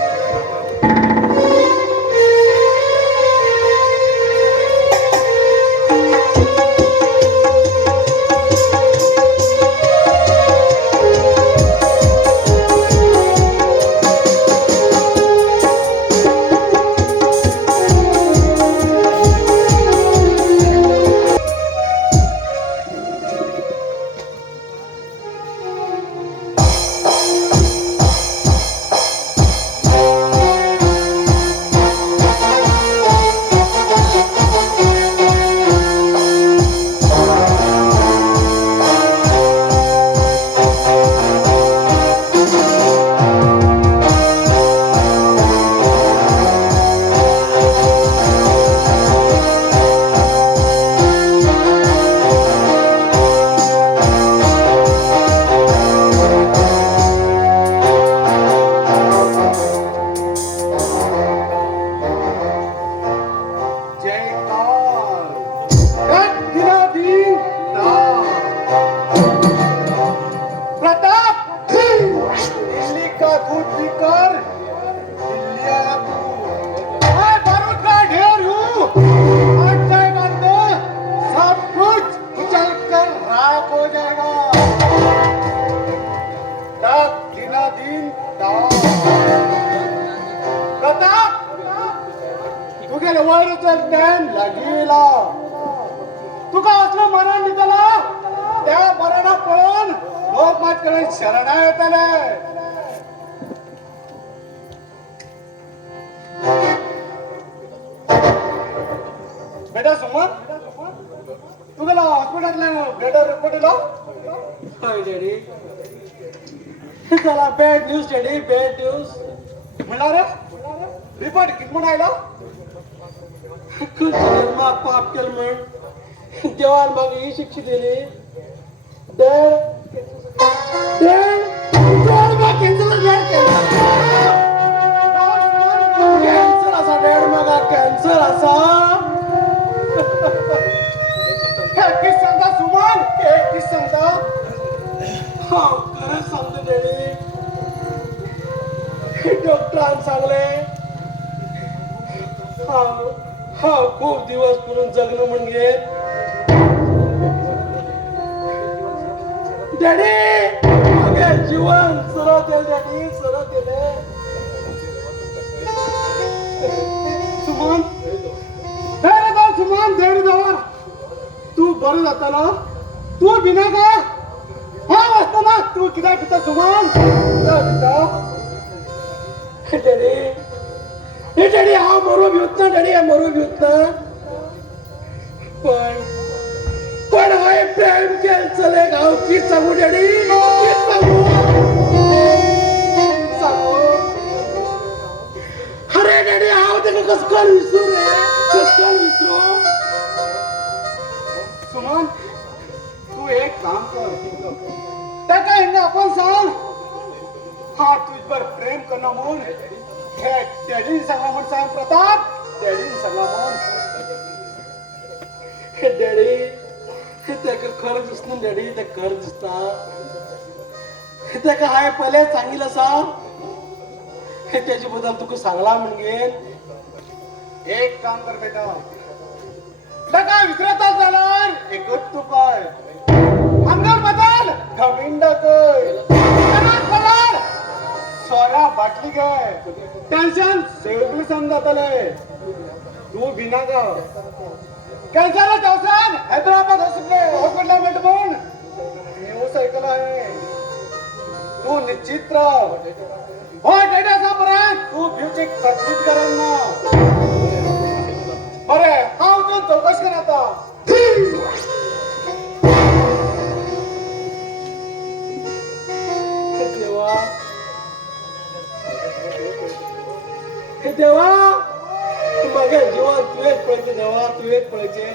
दिवाळीचं टाइम लागेला तुका असलं मरण दिसला त्या मरणा पळून लोक माझ्याकडे शरणा येतले बेटा सुमन तुला हॉस्पिटलला बेटा रिपोर्ट दिला हाय डॅडी चला bad news daddy bad news म्हणणार रिपोर्ट किती म्हणायला जन्मात पाप केलं म्हण देवान मग ही शिक्षा दिली डॅड कॅन्सर असा डॅड मग कॅन्सर असा एक किस सांगता सुमन एक किस सांगता हा खरंच सांगतो डॅडी डॉक्टरान सांगले हा हा खूप दिवस करून जगणं म्हणजे डॅडी मगे जीवन सरळ केलं डॅडी सरळ केलं सुमन धैर्य धर सुमन धैर्य धर तू बरं जाताना तू बिना का हा असताना तू किती पिता सुमन डॅडी हे डॅडी हा मरू भिवत ना डॅडी हा मरू भिवत ना पण हाय प्रेम केल चले गावची सांगू डॅडी की सांगू अरे डॅडी हाव ते कस काय विसरू रे कस काय विसरू सुमन तू एक काम कर त्या काय आपण सांग हा तुझवर प्रेम करणं म्हणून हे डॅडी सांगा म्हणून सांग प्रताप डॅडी सांगा म्हणून डॅडी त्याका खरं दिसतं डॅडी ते खरं दिसता त्याका हाय पहिले सांगितलं असा त्याच्या बद्दल तुका सांगला म्हणजे एक काम कर बेटा तुला काय विसरतच जाणार एकच तू काय अंगार बदल घमिंड कर सोऱ्या बाटली घे टेन्शन सेवली समजातले तू बिना ग कॅन्सर टेन्शन हैदराबाद हॉस्पिटल में म्हणून न्यूज ऐकलं आहे तू निश्चित राह हो डेटा पर्यंत तू फ्युचर तकलीफ करेल ना बरे हा तू चौकशी कर आता देवा देवा मग जीवन तू एक पळचे देवा तू एक पळचे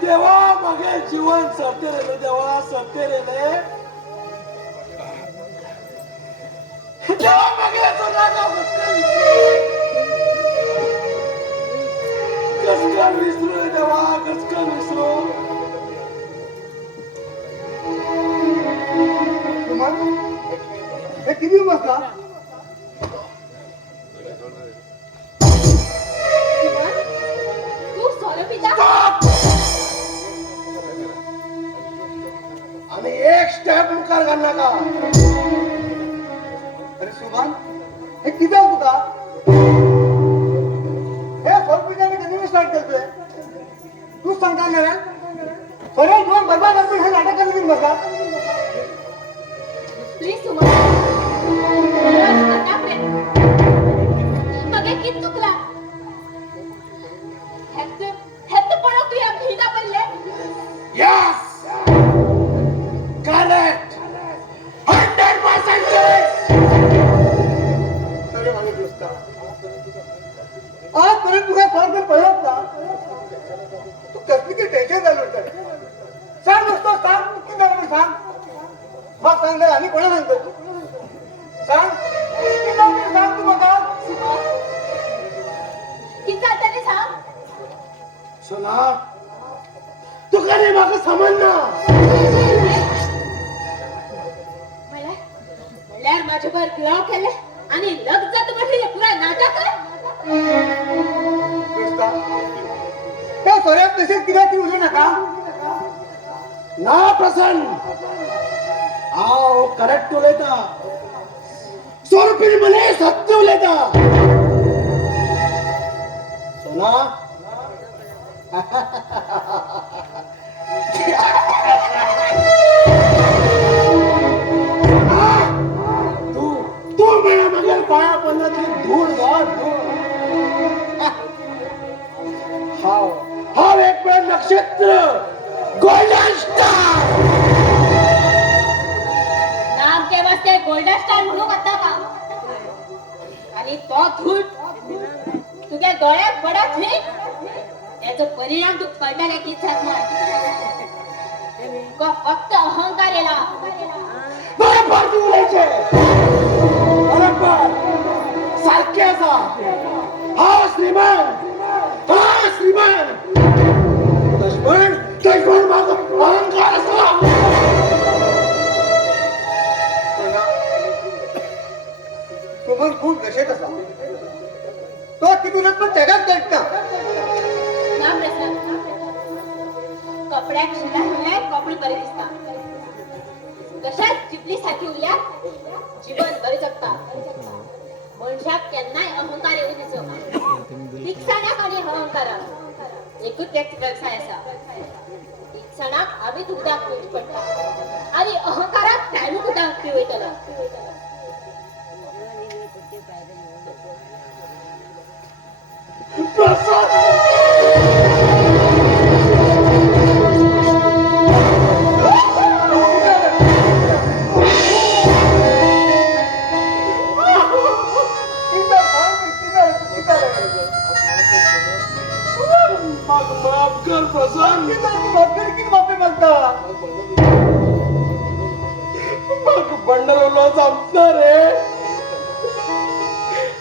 देवा मगे जीवन सरते रेले देवा सरते रेले देवा मगे सोनागा कसकान विसरू रे देवा कसकान विसरू हे किती वाजता तू सोनं पिता आणि एक स्टेप मुखार घालणार का अरे सुभान हे किती तुका हे सोलपिजाने कधी स्टार्ट करतोय तू सांगता ना बरे जीवन बर्बाद असून हे नाटक करत बघा प्लीज सुमन आता प्रेम मगे किती चुकला हेत पण तू या भीता पडले यस करेक्ट 100% अरे माझे दोस्ता आज तरी तुझा फॉर्म में पडला होता तू कसली की टेन्शन झालं होतं सांग नुसतं सांग किती झालं सांग मग सांग आणि कोणा सांगतो सांग किती जाते सांग तू म्हाका किती जाता ते सांग सोना तुका रे म्हाका समजना म्हणल्यार माझ्यावर गिळाव केले आणि लग जात म्हटली पुरा नाटक कृष्णा त्या सोऱ्यात तसेच कित्याक ती उलू नाका ना प्रसन्न हांव करेक्ट उलयता सोरपीर म्हणे सत्य उलयता सोना तू तू म्हणा मागेल पाया पडला तरी धूळ घाल धूळ हाव हाव एक वेळ नक्षत्र गोल्डन स्टार नाम के वास्ते गोल्डन स्टार म्हणून आता का आणि तो धूळ तुझ्या डोळ्यात पडत नाही त्याचा परिणाम तू कळटा की फक्त अहंकार येला बरोबर तू उलायचे बरोबर सारखे असा हा श्रीमान लक्ष्मण लक्ष्मण माझा अहंकार असा तू पण खूप दशेत असा तो किती पण जगात दटता ना प्रश्न कपड्याक शिला उरल्या कपडे बरे दिसता कशात चिपली सारखी उरल्या जीवन बरे जगता मनशाक केन्नाय अहंकार येऊ दिसो दिक्षाण्याक आणि अहंकार एकूच एक व्यवसाय असा दिक्षाणाक आम्ही दुधाक पीठ पडटा आणि अहंकाराक टायमू दुधाक पिवयतला बंडलो जमना रे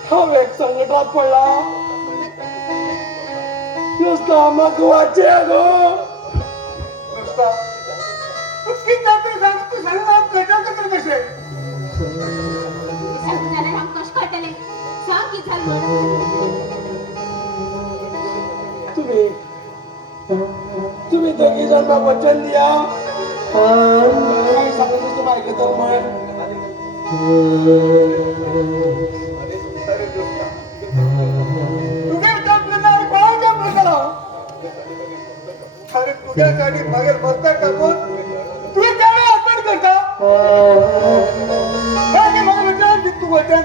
हांव एक संकटात पडला नुसता म्हाका वाचे गो नुसता किती जाते सांग तू सांग कशा कशे जाल्यार आम कशें कळटलें सांग कितें जालें म्हण तुम्ही दोघी जण म्हाका वचन दिया काय सांगायचं तुम्ही ऐकत म्हण तुझ्यासाठी मागेल बसता टाकून तुला त्यावेळी आपण करता मला विचार तू वचन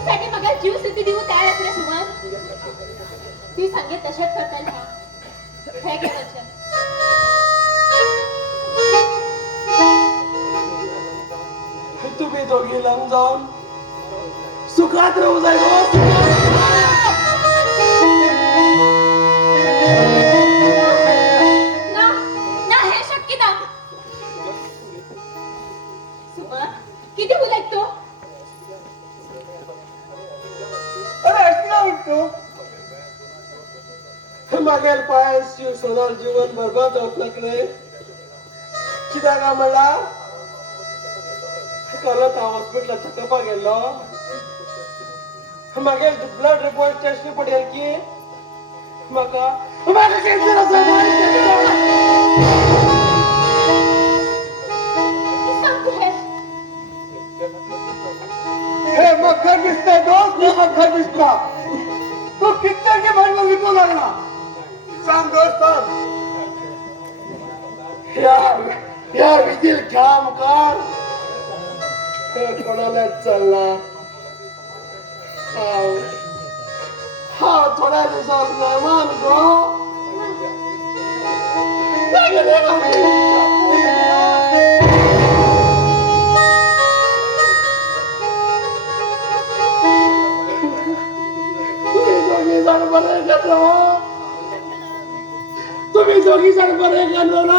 साठी म्हाका जीव सुद्धा दिवू तयार असले सुमन ती सांगेत तशेंच करतलें हे घे वचन तुम्ही दोघी लांब जाऊन सुखात राहू जाय गो ना ना हे शक्य ना सुमन किती उलट तू अरे ऐकला उठतो मागेल पाय सोनार जीवन बरबाद जावप लागले कित्याक काय म्हणला करत हांव हॉस्पिटलात चेकअपाक गेल्लो मागेल ब्लड रिपोर्ट टेस्ट पडेल की म्हाका कॅन्सर आसा सांग तू हे हे मखर दिसतंय दोस्त हे मखर दिसता तू कित्येक म्हणून विकू लागला सांग दोस्त सांग या विधील काम कर हे कोणाला चालला हा थोड्या दिवसात मेहमान गो तुम्ही दोघी जण बरे घेतलं तुम्ही दोघी जण बरे गेलो ना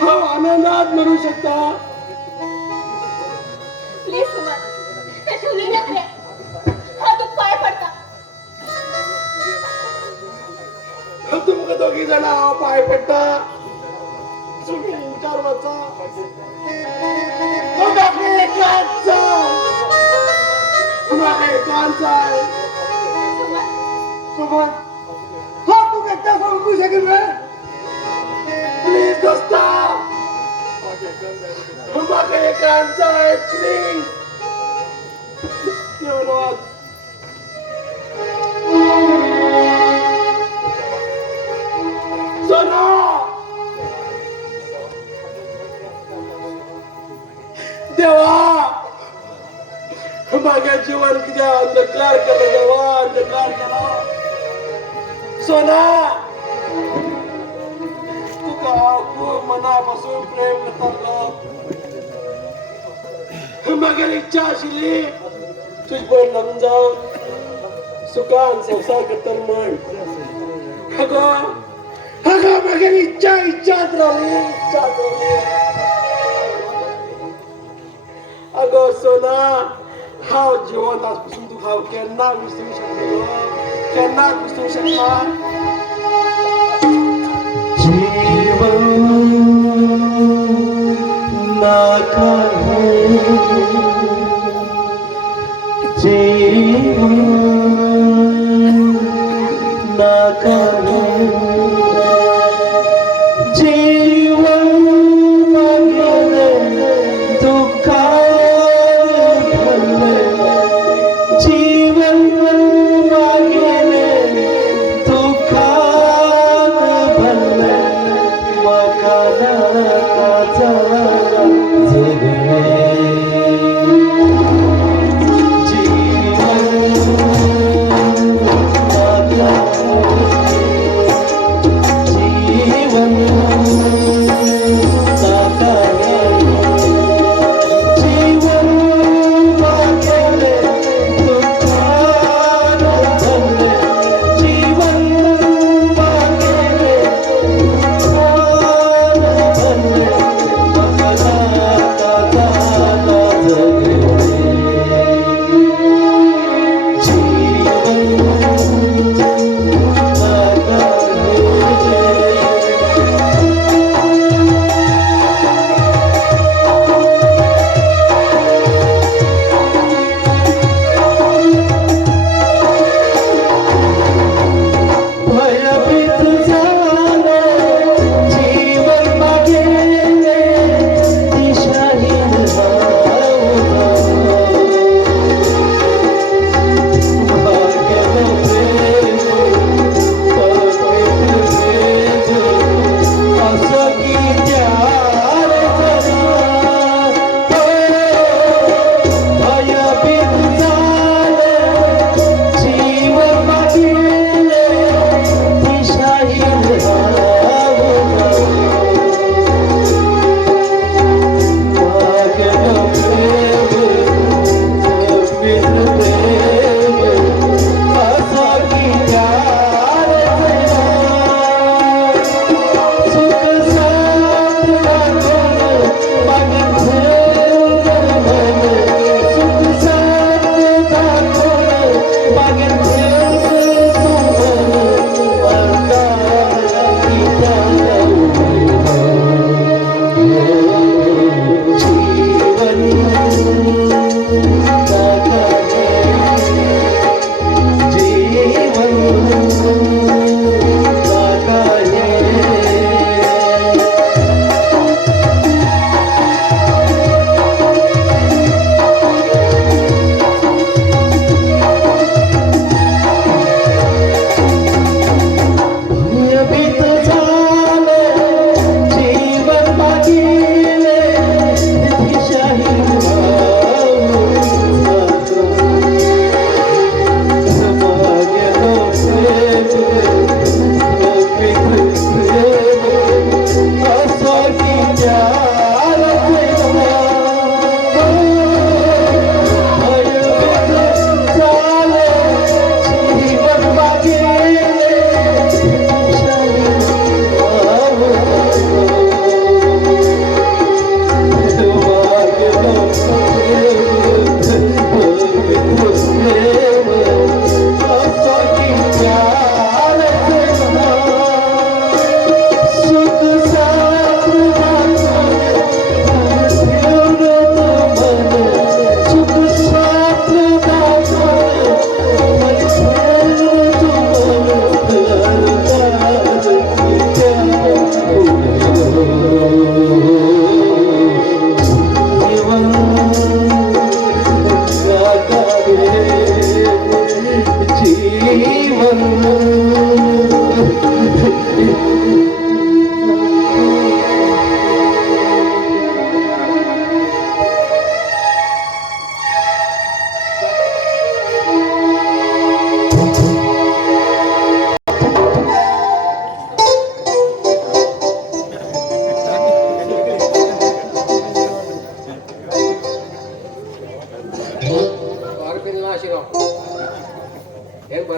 हा आनंदात मरू शकता. प्लीज सुमन शिवली नखरे हा तू पाय पडता. तुमका दोघी जण पाय पडता तुम्ही विचार वाचा सुमन तू एकटा सांगू शकेल प्लीज दोस्ता म्हाका एकांचा आहे प्लीज सोना देवा माझ्या जीवन किती अंधकार केलं देवा अंधकार केला सोना तुका खूप मनापासून प्रेम करतालो माझ्या इच्छा आशिल्ली तुझ पण लग्न जाऊन सुखान संसार करतल म्हण माझ्या इच्छाच राहिली अगो सोना हांव जिवंत आसपासून तुका हांव केन्ना विसरूंक शकलो केन्नाच विसरूंक शकना जीवन नाका जीवन नाका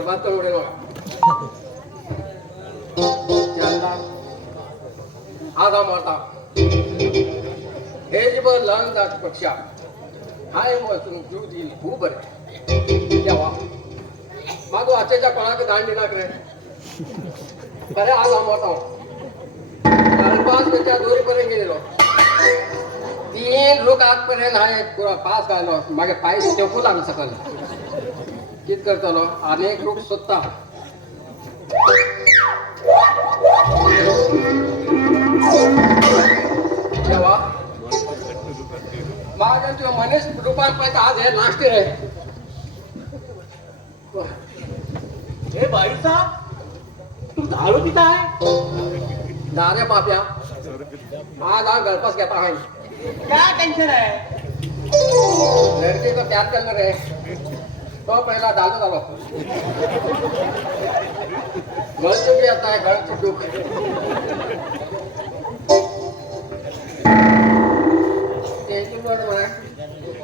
बरबाद करून उडेल बघा त्यांना आज हा मोठा हे जे बरं लहान जात पक्षा हाय मग जीव देईल खूप बरं तेव्हा मग तू आजच्या कोणाकडे दांड दिनाक रे बरे आज हा मोठा गळपास त्याच्या दोरीपर्यंत गेलेलो 3 लोक आजपर्यंत आहे पुरा पास घालो मागे पाय टेकू लागलं सकाळी कित करतलो अनेक लोक स्वतः तेव्हा माझ्या मनीस रुपयात आज हे लास्ट रे ए भाई साहब तू दारू पिता है दारे पाप्या आज हा गळपास घेता आहे क्या टेंशन है लड़की को प्यार करना रे तो पहला दारू झालो गळचूक भी आता है गळचूक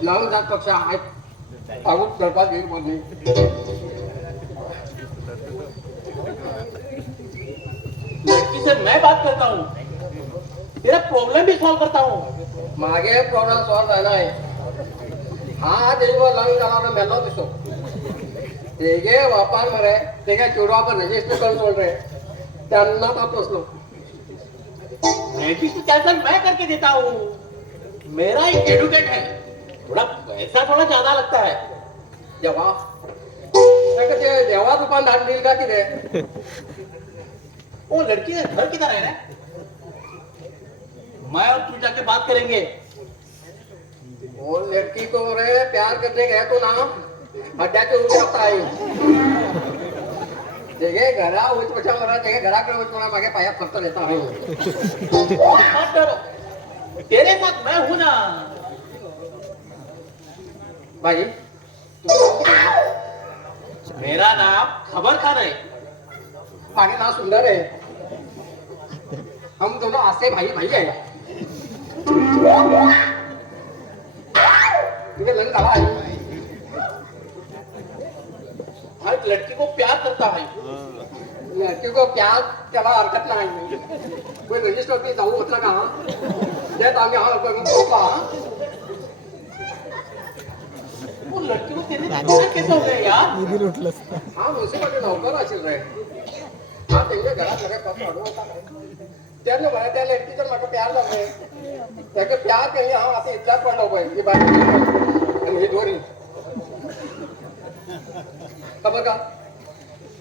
लावून जात पक्ष आहेत पाहून गळपास घेईल बोलली लड़की से मैं बात करता हूँ तेरा प्रॉब्लम भी सॉल्व करता हूँ मागे प्रॉब्लेम सॉल्व झाला आहे हा देशवर लावून झाला मेलो दिसतो तेगे वापर मरे तेगे चिडवापर रजिस्टर करून सोड रे त्यांना ताप बसलो रजिस्टर कैंसिल मैं करके देता हूँ मेरा एक एडवोकेट है थोड़ा पैसा थोड़ा ज्यादा लगता है जेव्हा ते देवा दुकान धान देईल का किती वो लड़की का घर किधर है ना मैं और तू जाके बात करेंगे वो लड़की को रे प्यार करने गए तो ना अड्डा के ऊपर आता है जगह घरा उच पछा मरा जगह घरा के उच मरा मागे पाया फरता रहता है मत डरो तेरे साथ मैं हूं ना भाई मेरा नाम खबर खान है मागे ना सुंदर है हम दोनों आसे भाई भाई है तुझे लग रहा है हर एक लड़की को प्यार करता है लड़की को प्यार त्याला हरकत नाही कोई रजिस्टर पे जाऊ म्हटलं का त्यात आम्ही हा करून पोहोचला वो लड़की को तेरे प्यार कैसे हो गया यार हा म्युन्सिपालिटी नोकर असेल रे हा त्यांच्या घरात लगे पत्र अडवून होता त्यानं मला त्या लड़कीचं माझं प्यार लागले त्याचं प्यार त्यांनी हा असं इतका पडला पाहिजे की बाकी आणि हे दोन्ही खबर का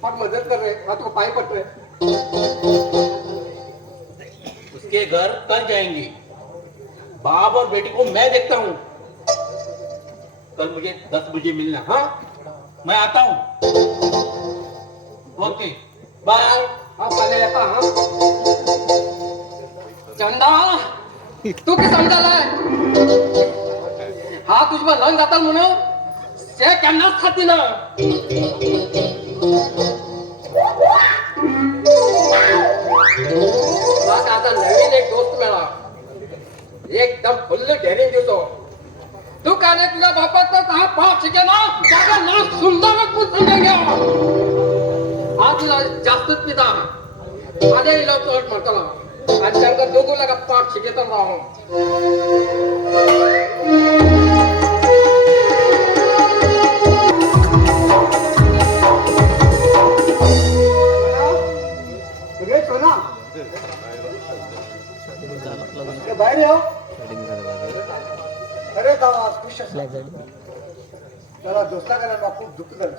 मग मदत कर रे हा तू पाय पट रे उसके घर कल जाएंगे बाप और बेटी को मैं देखता हूँ कल मुझे 10 बजे मिलना हाँ मैं आता हूँ ओके बाय हा पाले येता हा चंदा तू की समजालाय हा तुझ्या लग्न जाता म्हणून ते त्यांनाच खाती ना मग आता नवीन एक दोस्त मिळा एकदम फुल्ल डेअरिंग देतो तू का रे तुझ्या बापाचा हा पाप शिकेला त्याचा नाश सुंदरच पुसून घ्या हा तुला जास्तच पिता माझ्या इला तो म्हणतो आणि त्यांना दोघं लागा पाठ शिकेत राहू सोना बाहेर येऊ अरे दादा खुश त्याला दोस्ता करायला खूप दुःख झालं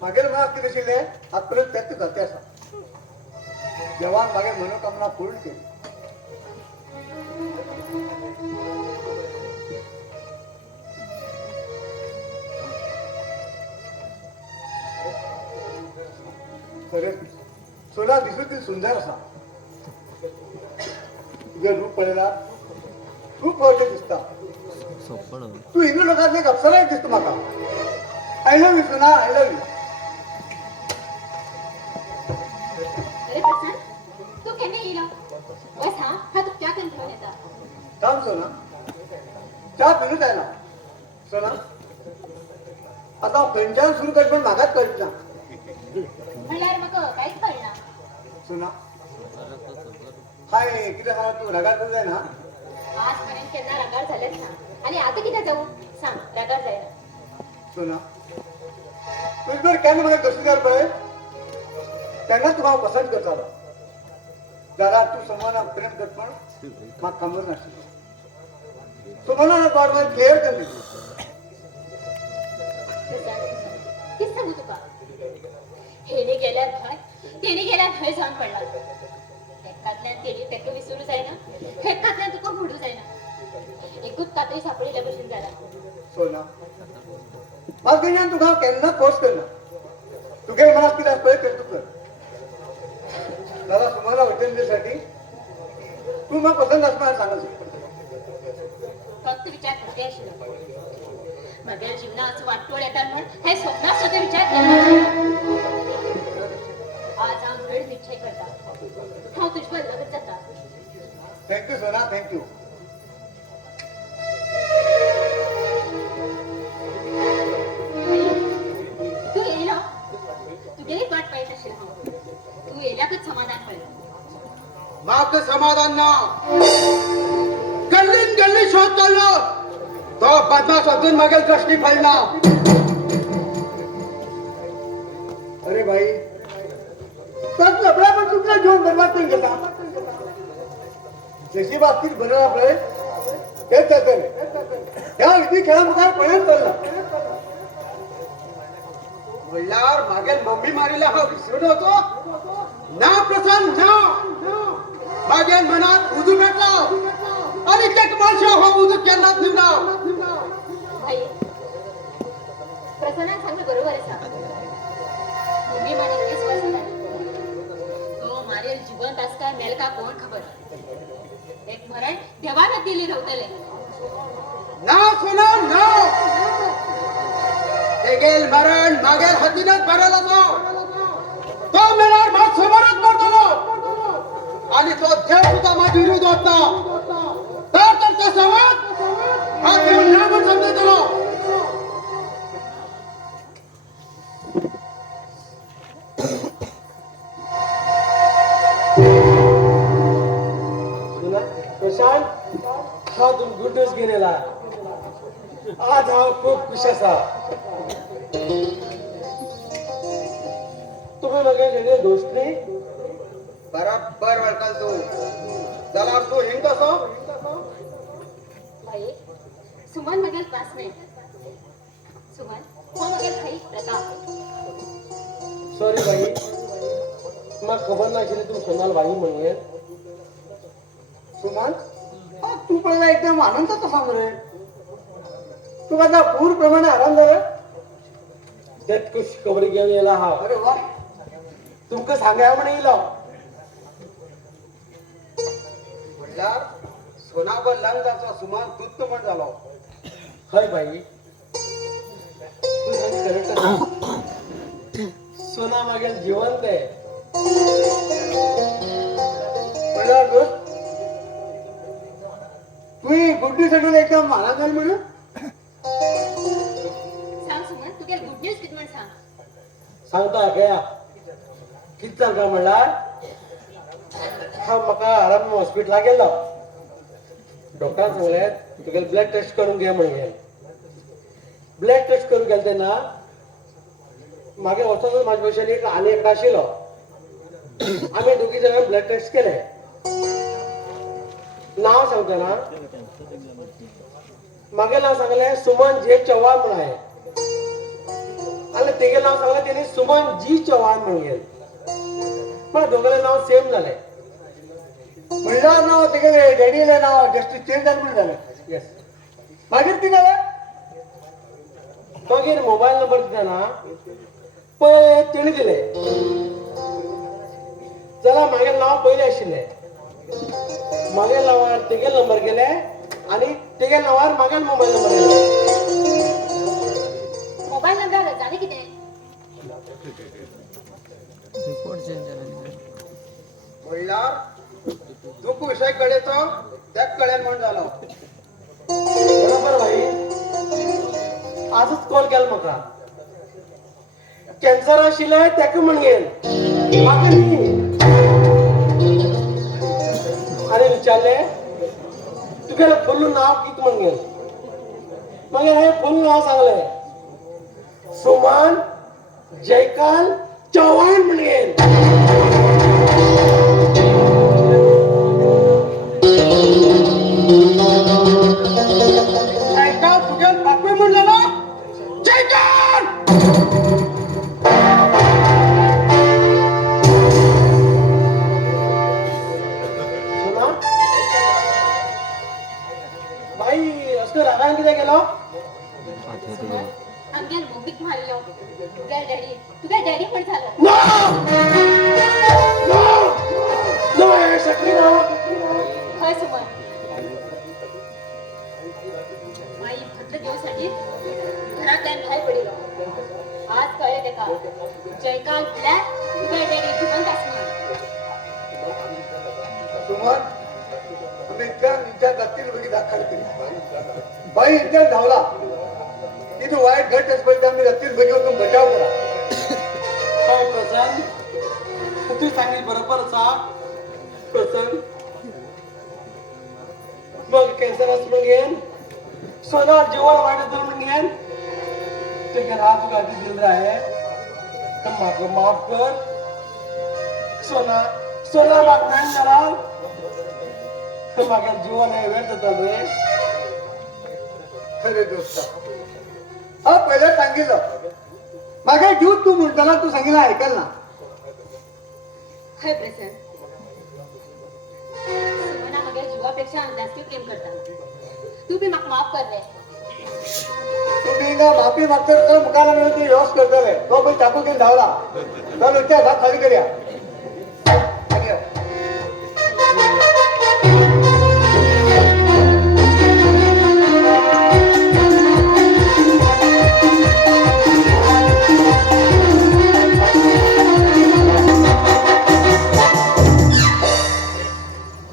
मागील मनात किती शिल्ले आजपर्यंत व्यक्त करते असा जवान मागे मनोकामना पूर्ण केली सोना दिसूतील सुंदर असा तुझं रूप पडलेला खूप आवडले दिसता तू हिंदू लोकांचे एक अप्सरा दिसतो माका आय लव्ह यू सोना आय लव्ह यू अरे प्रशांत तू केने येलो बस हा तू क्या करत घेऊन येता थांब सोना चहा पिणूच आहे ना सोना आता पेंशन सुरू कर पण मागात कळत ना म्हणल्यार म्हाका कांयच कळना. सुना हाय किती सांगा तू रगात जाय ना आजपर्यंत केन्ना रागार झालेच ना आणि आता कितें जाऊ सांग रागार जायना. सुना तुझ जर केन्ना मला दसवीदार पळय तेन्ना तू हांव पसंत करतालो जरा तू समानाक प्रेम करत पण म्हाका खबर नाशिल्ली समानाक बाबत क्लियर कर कितें सांगू तुका हेणे गेल्यार भंय तेणे गेल्यार भंय जावन पडला. एकांतल्यान तेणी तेका विसरू जायना एकांतल्यान तुका म्हणू जायना. एकूच कातरी सापडिल्ल्या भशेन जाला. सोना म्हाका कडल्यान तुका हांव केन्ना फोर्स करना तुगे मनाक कितें आसा पळय तें तूं कर जाल्यार सुमारा वचनसाठी तू म्हाका पसंत आसा म्हण सांगत फक्त विचार करते आशिल्लो. म्हज्या जिवनात असो वाटोळ येतात म्हण हे स्वप्नात सुद्धा विचार केला. आज हांव दृढ निश्चय करता हांव तुजे बरोबर लग्न जाता. थँक्यू सोना थँक्यू तू येयलो तुगेलीच वाट पळयत आशिल्लो हांव. तू येयल्याकच समाधान पडलें. म्हाका समाधान ना गल्लीन गल्ली शोध काडलो तो बदमाश अजून मागेल दृष्टी पडना. अरे भाई तर लपडा पण तुमचा घेऊन बरबाद करून घेता जशी बाबतीत बरं आपलं तेच जातं ह्या अगदी खेळामुखार पळून चालला म्हणल्यार मागेल मम्मी मारिला हा विसरून होतो ना प्रसन्न ना मागेल मनात उजू पेटला आणि ते माणसा हो उजू केन्नाच निवडा. भाई प्रसन्नान सांगलें बरोबर आसा. मम्मी माने विश्वास जाता तो मारेल जिवंत आसता मेल का कोण खबर. एक मरण देवानच दिली रावतले. ना सोना ना तेगेल मरण मागेल हातीनच भरला तो मेल्यार मात समोरच मरतलो आणि तो देव सुद्धा माझ्या विरोध होता तर त्या संवाद हा देव ना पण समजतलो. प्रशांत हा तुम गुड न्यूज घेऊन येला आज हांव खूप खुश आसा. तुम्ही मागे सगळे दोस्त न्ही बराबर वळखल तू जाल्यार तू हिंग कसो भाई सुमन मगेल क्लासमेट. सुमन हो मगेल भाई प्रताप. सॉरी भाई म्हाका खबर नाशिल्लें तूं सोनाल भाई म्हणून सुमन तू पण एकदम आनंदात कसा मरे तुका आता पूर प्रमाणे आराम झाला त्यात खुश खबर घेऊन येला हा. अरे वा तुमका सांगाय म्हणे येलो म्हणल्यार सोनावर लंग जाचो सुमान तुत्त म्हण जालो. हय भाई तू सांग करेक्ट सोना मागेल जिवंत आहे म्हणल्यार दोस्त तुही गुड्डी सोडून एकदम आनंद झाला म्हणून सांग सुमन तुगेल गुड न्यूज कितें म्हण सांग. सांगता क्या कित जाता म्हणल्यार हा म्हाका आराम हॉस्पिटलाक गेलो डॉक्टरान सांगलें तुगे ब्लड टेस्ट करून घे म्हणलें. ब्लड टेस्ट करून गेले तेन्ना मागे वचोन म्हाजे भशेन एक आनी एकटो आशिल्लो आमी दोगी जाणां ब्लड टेस्ट केले. नांव सांगतना मागे नांव सांगलें सुमन जे चव्हाण म्हण आहे आणि तेगे नाव सांगलें तेणी सुमन जी चव्हाण म्हणलें पण दोघांचे नाव सेम झाले म्हणल्यार नाव तेगे डॅडीले नाव जस्ट चेंज जालें म्हणून जालें. येस मागीर कितें जालें मागीर मोबायल नंबर दितना पळय तेणी दिलें जाल्यार म्हागे नाव पयलें आशिल्लें मागे नांवार तेगे नंबर गेले आणि तेगे नांवार मागे मोबायल नंबर गेले. मोबाईल नंबर जालें कितें. म्हणल्यार दुःख विषय कळेचो त्याच कळेल म्हण जालो. बरोबर भाई आजच कॉल केला म्हाका कॅन्सर आशिल्ले तेका म्हणगेन म्हाका न्ही. आणि विचारले तुगेलें फुल्ल नांव कितें म्हणगेन. मागीर हांवें फुल्ल नांव सांगलें. सुमन जयकांत चव्हाण म्हणगेन. जयकांत तुगेलो बापूय म्हणलेलो जयकांत. सुना बाई असं रागान कितें केलो. आमगेर मुंबईक मारलो तुगे डॅडी पण झालो. नो नो हे शकली ना. हय सुमन माई भद्र घेवसाठी घरांतल्यान भायर पडिलो. आज कळ्ळें तेका जयकांत म्हळ्यार तुगे डॅडी जिवंत आसना. सुमन तुम्ही इतक्या इतक्या जातील बघी दाखल केली. बाई इतक्या धावला तिथं वाईट घट असपर्यंत आम्ही जातील बघी होतो बचाव करा. काय प्रसन्न तू सांगितलं बरोबर आसा. प्रसन्न बघ कॅन्सर आस म्हणगेन सोना जीवन वाडत म्हणगेन तुगे रात तुका दिल आहे तर म्हाका माफ कर. सोना सोना म्हाका नाही जाला तर म्हाका जीवन हे व्यर्थ जाता रे. खरे दोस्ता हा पहिलं सांगितलं मागे जीव तू म्हणताना तू सांगितलं ऐकाल ना. हय प्रसन्न सुमना म्हागे जिवापेक्षा जास्ती प्रेम करता. तू बी म्हाका माफ कर रे. तुम्ही ना माफी मागतर तर मुखाला मिळून ती व्यवस्थ करतले. तो पण चाकू घेऊन धावला तर त्या भाग खाली करूया. खाली या.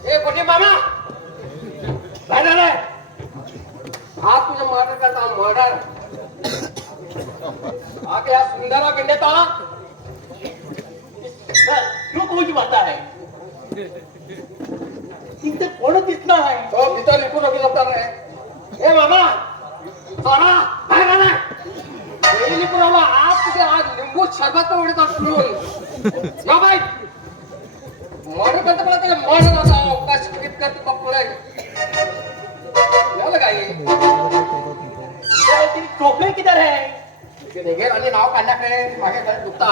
ए पटे मामा काय झालंय. हा तुझं मर्डर करता मर्डर. हा क्या सुंदर पिंडेता तू कोणची वार्ता आहे. इथे कोण दिसणार आहे. तो भीतर लिखून अभी लगता है. ए मामा सोना काय झालंय. हे लिखून आला आज तुझे आज लिंबू शरबत तर उडीत असतो ना बाई. मर्डर करता मला त्याला मर्डर होता अवकाश कित करतो पकडे याला काय टोपले किधर है. निघेल आणि नाव काढण्याकडे मागे घर दुखता.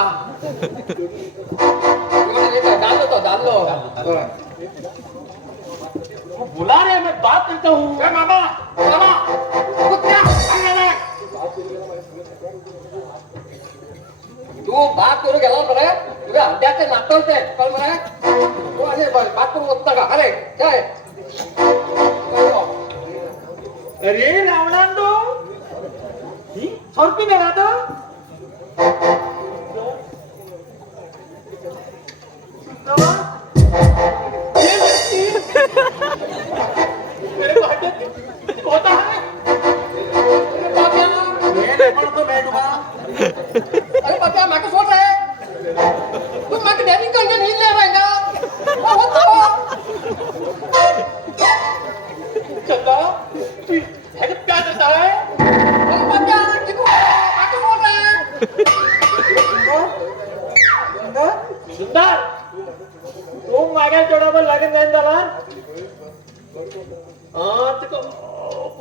डालो तो डालो. वो बुला रहे मैं बात करता हूँ. ए मामा मामा कुत्त्या काय झालंय. तू बात करू गेला बरं तुझ्या हड्ड्याचे नातवते कळ बरं. तू आणि बात करू होता का अरे काय. अरे रावणांदो ही छोरपी नाही राहतो. मेरे भाटे होता है. अरे पप्पा माके सोड रे. तू माके डेबिंग करके नहीं ले रहेगा. चंदा तू है क्या करता है. अरे पप्पा कितू माके सोड रे. सुंदर तू मागे जोडावर लागेल काय झाला.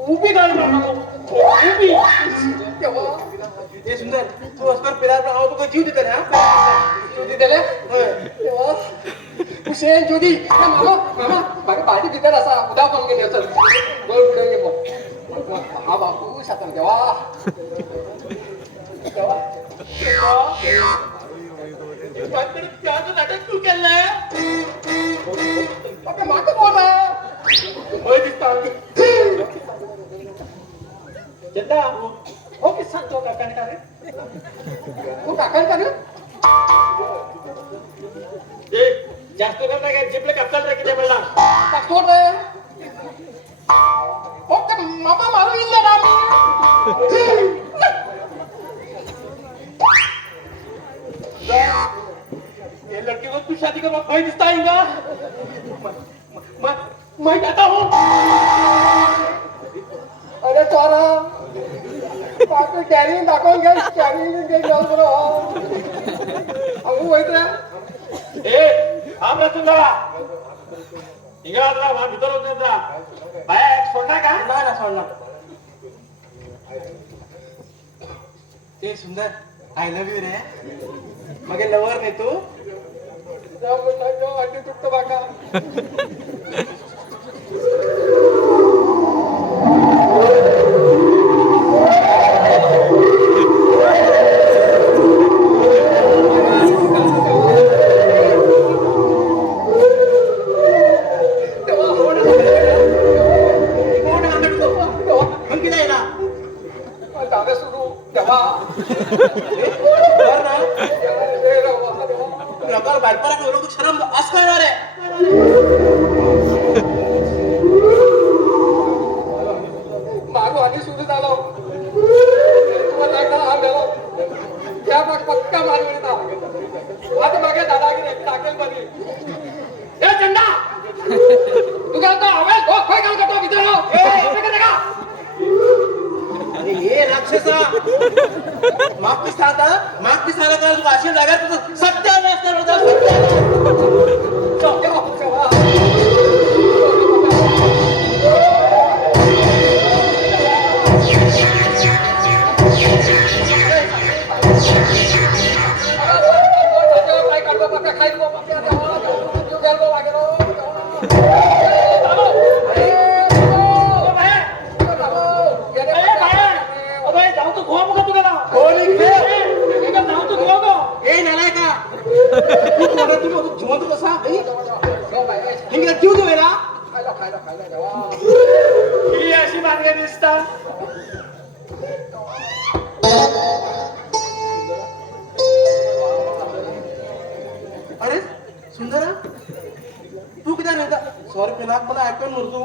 उभी गाडी उभी. हे सुंदर तू असकर पिलार आव तुका जीव देता रे. जुदी दिले हुसेन जुदी मामा मामा मागे पार्टी भीतर असा उदा पण गेली असत. गोल पुढे गेलो. हा बापू सातन देवा देवा. पण त्याचं नाटक तू केलंय. पप्पा माके बोल रहा. होय दिसता. चंदा हो की सांगतो काकाने का रे. तू काकाल का रे. जास्त करता काय जिपले कपचाल रे किती म्हणला. का सोड रे. ओके मामा मारू इल्ले ना मी. शादी करवा कोई दिसता आएगा मैं कहता हूँ अरे चोरा बाकी कॅरिंग दाखवून घे कॅरिंग घे जाऊ बरं अहो वैत ए आमरा तुला इगा आता वा भीतर होते जा बाया एक सोडणार का नाही ना सोडणार ते सुंदर आय लव्ह यू रे मग लवर नाही तू जाऊ अंडी तुटतो बाका दादा सुरू तेव्हा प्रकार बायपाला करू शरम असं करणार आहे मारू आणि सुरू झालो तुम्हाला एकदा हा गेलो त्या मग पक्का मारू येता आता मागे दादागिरी टाकेल बनी ए चंदा तू काय तो आवाज हो काय काम करतो विचार हो अरे हे राक्षसा मागची सारा का तू अशी जागा तुझं सत्यानाश करत काय करतो पक्का खाई जिवंत कसा हिंगा जीव देऊ ना ही अशी मार्गे दिसता अरे सुंदरा तू किती रहता सॉरी पिनाक मला ऐकून मरतो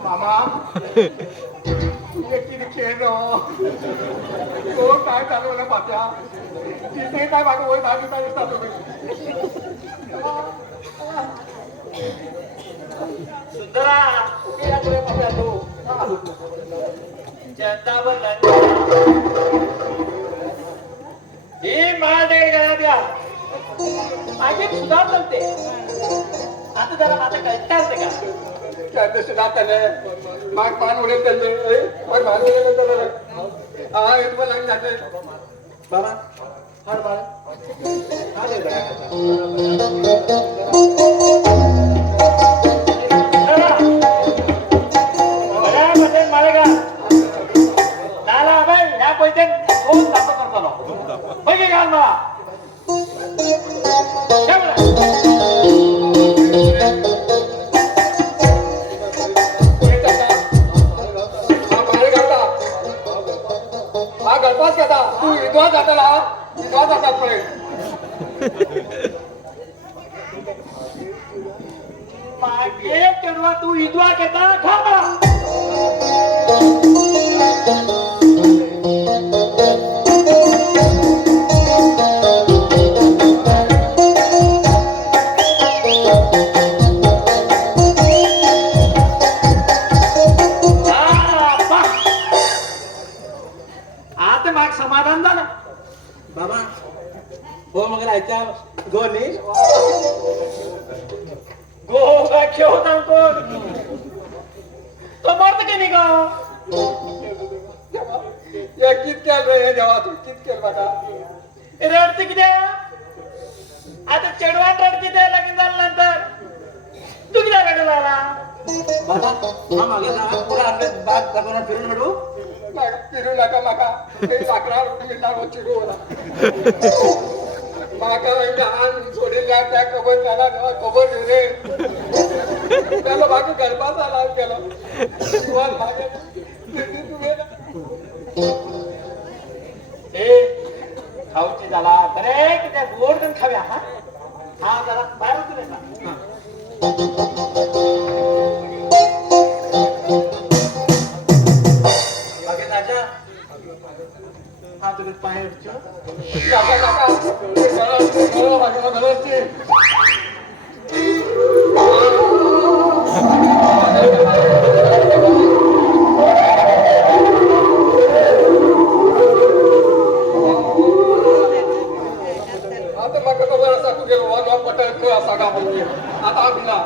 मामा किती खेळ कोण काय चालवलं पात्या तिथे काय मागे वय भाजी काय दिसता तुम्ही सुंदरा कुठे या पुढे पात्या तू ही महाडे द्या माझी सुधार चालते आता जरा माझं काय चालते का त्यांचे सुद्धा त्याने माग पान उडेल त्यांचे पण भाजी गेलं तर हा हे तुम्हाला लागून जाते बाबा हाड बाळ हा दे बघा माळेगा नाला बाई ह्या पैसे दोन ताप करतो बघे घाल मला हा गणपास घेता तू विद्वान जाताला विद्वान जातात पुढे मागे तेव्हा तू विधवा करता खा मला आता माग समाधान झालं बाबा हो मग राहायच्या गोली गो खेळ कोण तो मारत की नाही का या कितक्या रे देवा तू कितक्या बघा रडते किती आता चढवा रडते ते लगीन झाल्यानंतर तू किती रडू लागला बाबा हा मागे जा पुरा आपल्या बाग दाखवणार फिरून हडू फिरू नका माका ते लाकडा मिळणार चिडू माका लहान सोडलेल्या त्या कबर झाला तेव्हा कबर घेऊ रे त्याला बाकी गरबाचा लाभ केला तुम्हाला मागे तुम्ही ए खाऊची झाला बरे किती गोड करून खाव्या हा हा जरा बाहेर उतरे ना हा तुला पाय उठतो. काका काका गळा माझ्या गळ्याची आता मग खबर असा तू गेलो वा पटत असा का बोलली आता आपला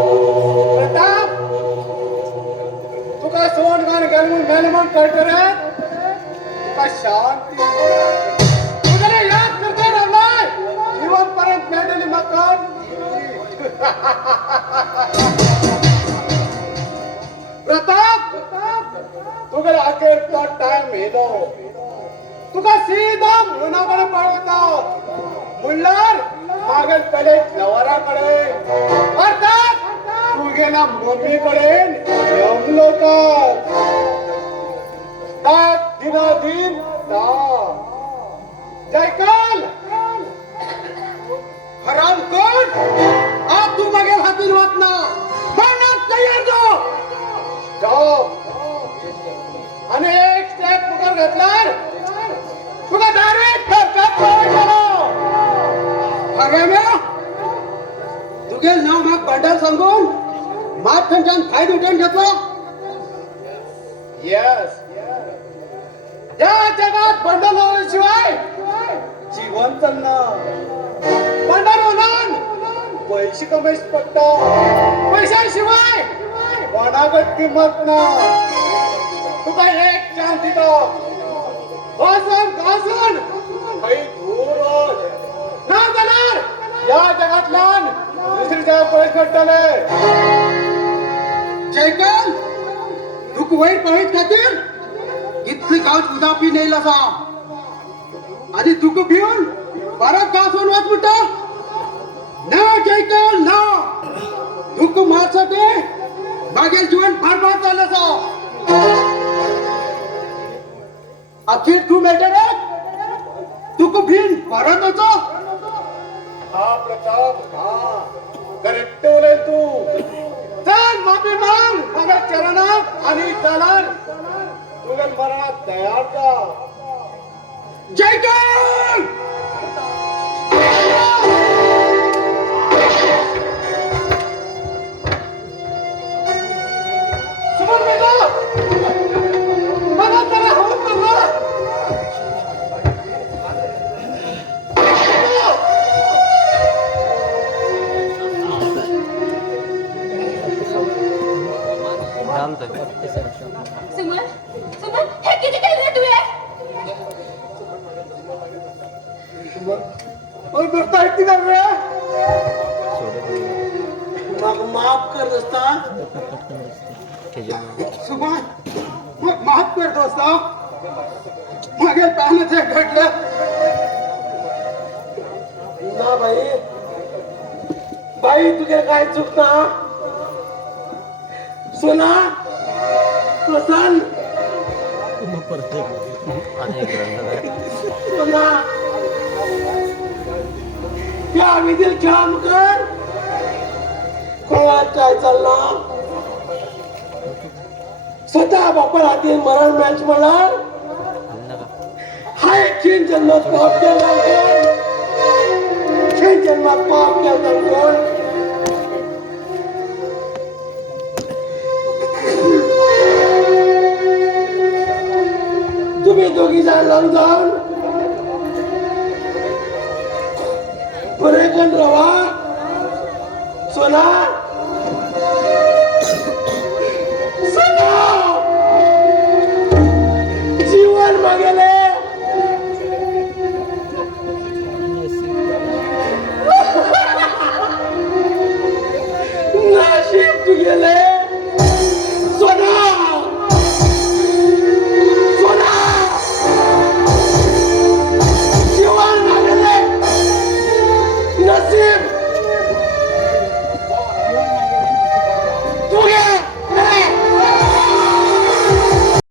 प्रताप तुका सोड गान घालून मॅनेजमेंट करतो रे तुका शांती तुझ्याला याद करते रावलाय जीवनपर्यंत मेळलेली म्हाका प्रताप तुगेला अखेरचा टाइम येलो तुका सीधा मुनाकडे पळवता म्हणल्यार मागेल पहिले नवराकडे अर्थात तू गेला मम्मीकडे जमलो तर दिनादिन जयकाल हराम कोण आज तू मागेल हातीन वाचना म्हणून तयार जाओ आणि एक स्टेप पुढे घातल्यार तुला डायरेक्ट खर्चात तुगे नाव माग बंडल सांगून मात खंच्यान फायदो उठून घेतलो यस या जगात बंडल होण्याशिवाय जीवन चालणार बंडल होणार पैसे कमाईच पडता पैशाशिवाय कोणाकच किंमत ना तुका एक चान्स दितो घासून काही दूर ना जाणार या जगातल्यान दुसरी जगा पळत पडटले जयकाल तुक वयर पळत खातीर इतली गांव उदापी नेल आसा आनी तुक भिवन परत गांसून वच म्हणटा ना जयकाल ना तुक मारसाठी मागेल जीवन बरबाद जाल्लें आसा अखीर तू मेळटलें तुका भिन परत वचो हा प्रताप हा करेक्ट उलय तू चल माफी माग माझ्या चरणात आणि चलान तुला मरणात तयार का जय जय सुमन बेटा मला जरा हवं करला सुमन सुमन हे किती केलं तू और बेटा इतनी कर रहे मग माफ कर दोस्ता सुभान मग माफ कर दोस्ता मागे ताने ते घडलं ना बाई तुझे काय चुकता सोना प्रसन्न सोना त्या विधील काम कर कोणात काय चालला स्वतः बापर हाती मरण मॅच म्हणा हा एक चीन जन्मात पाप केला चीन जन्मात पाप केला कोण तुम्ही दोघी जण लावून जाऊन बरेकन रवा सोना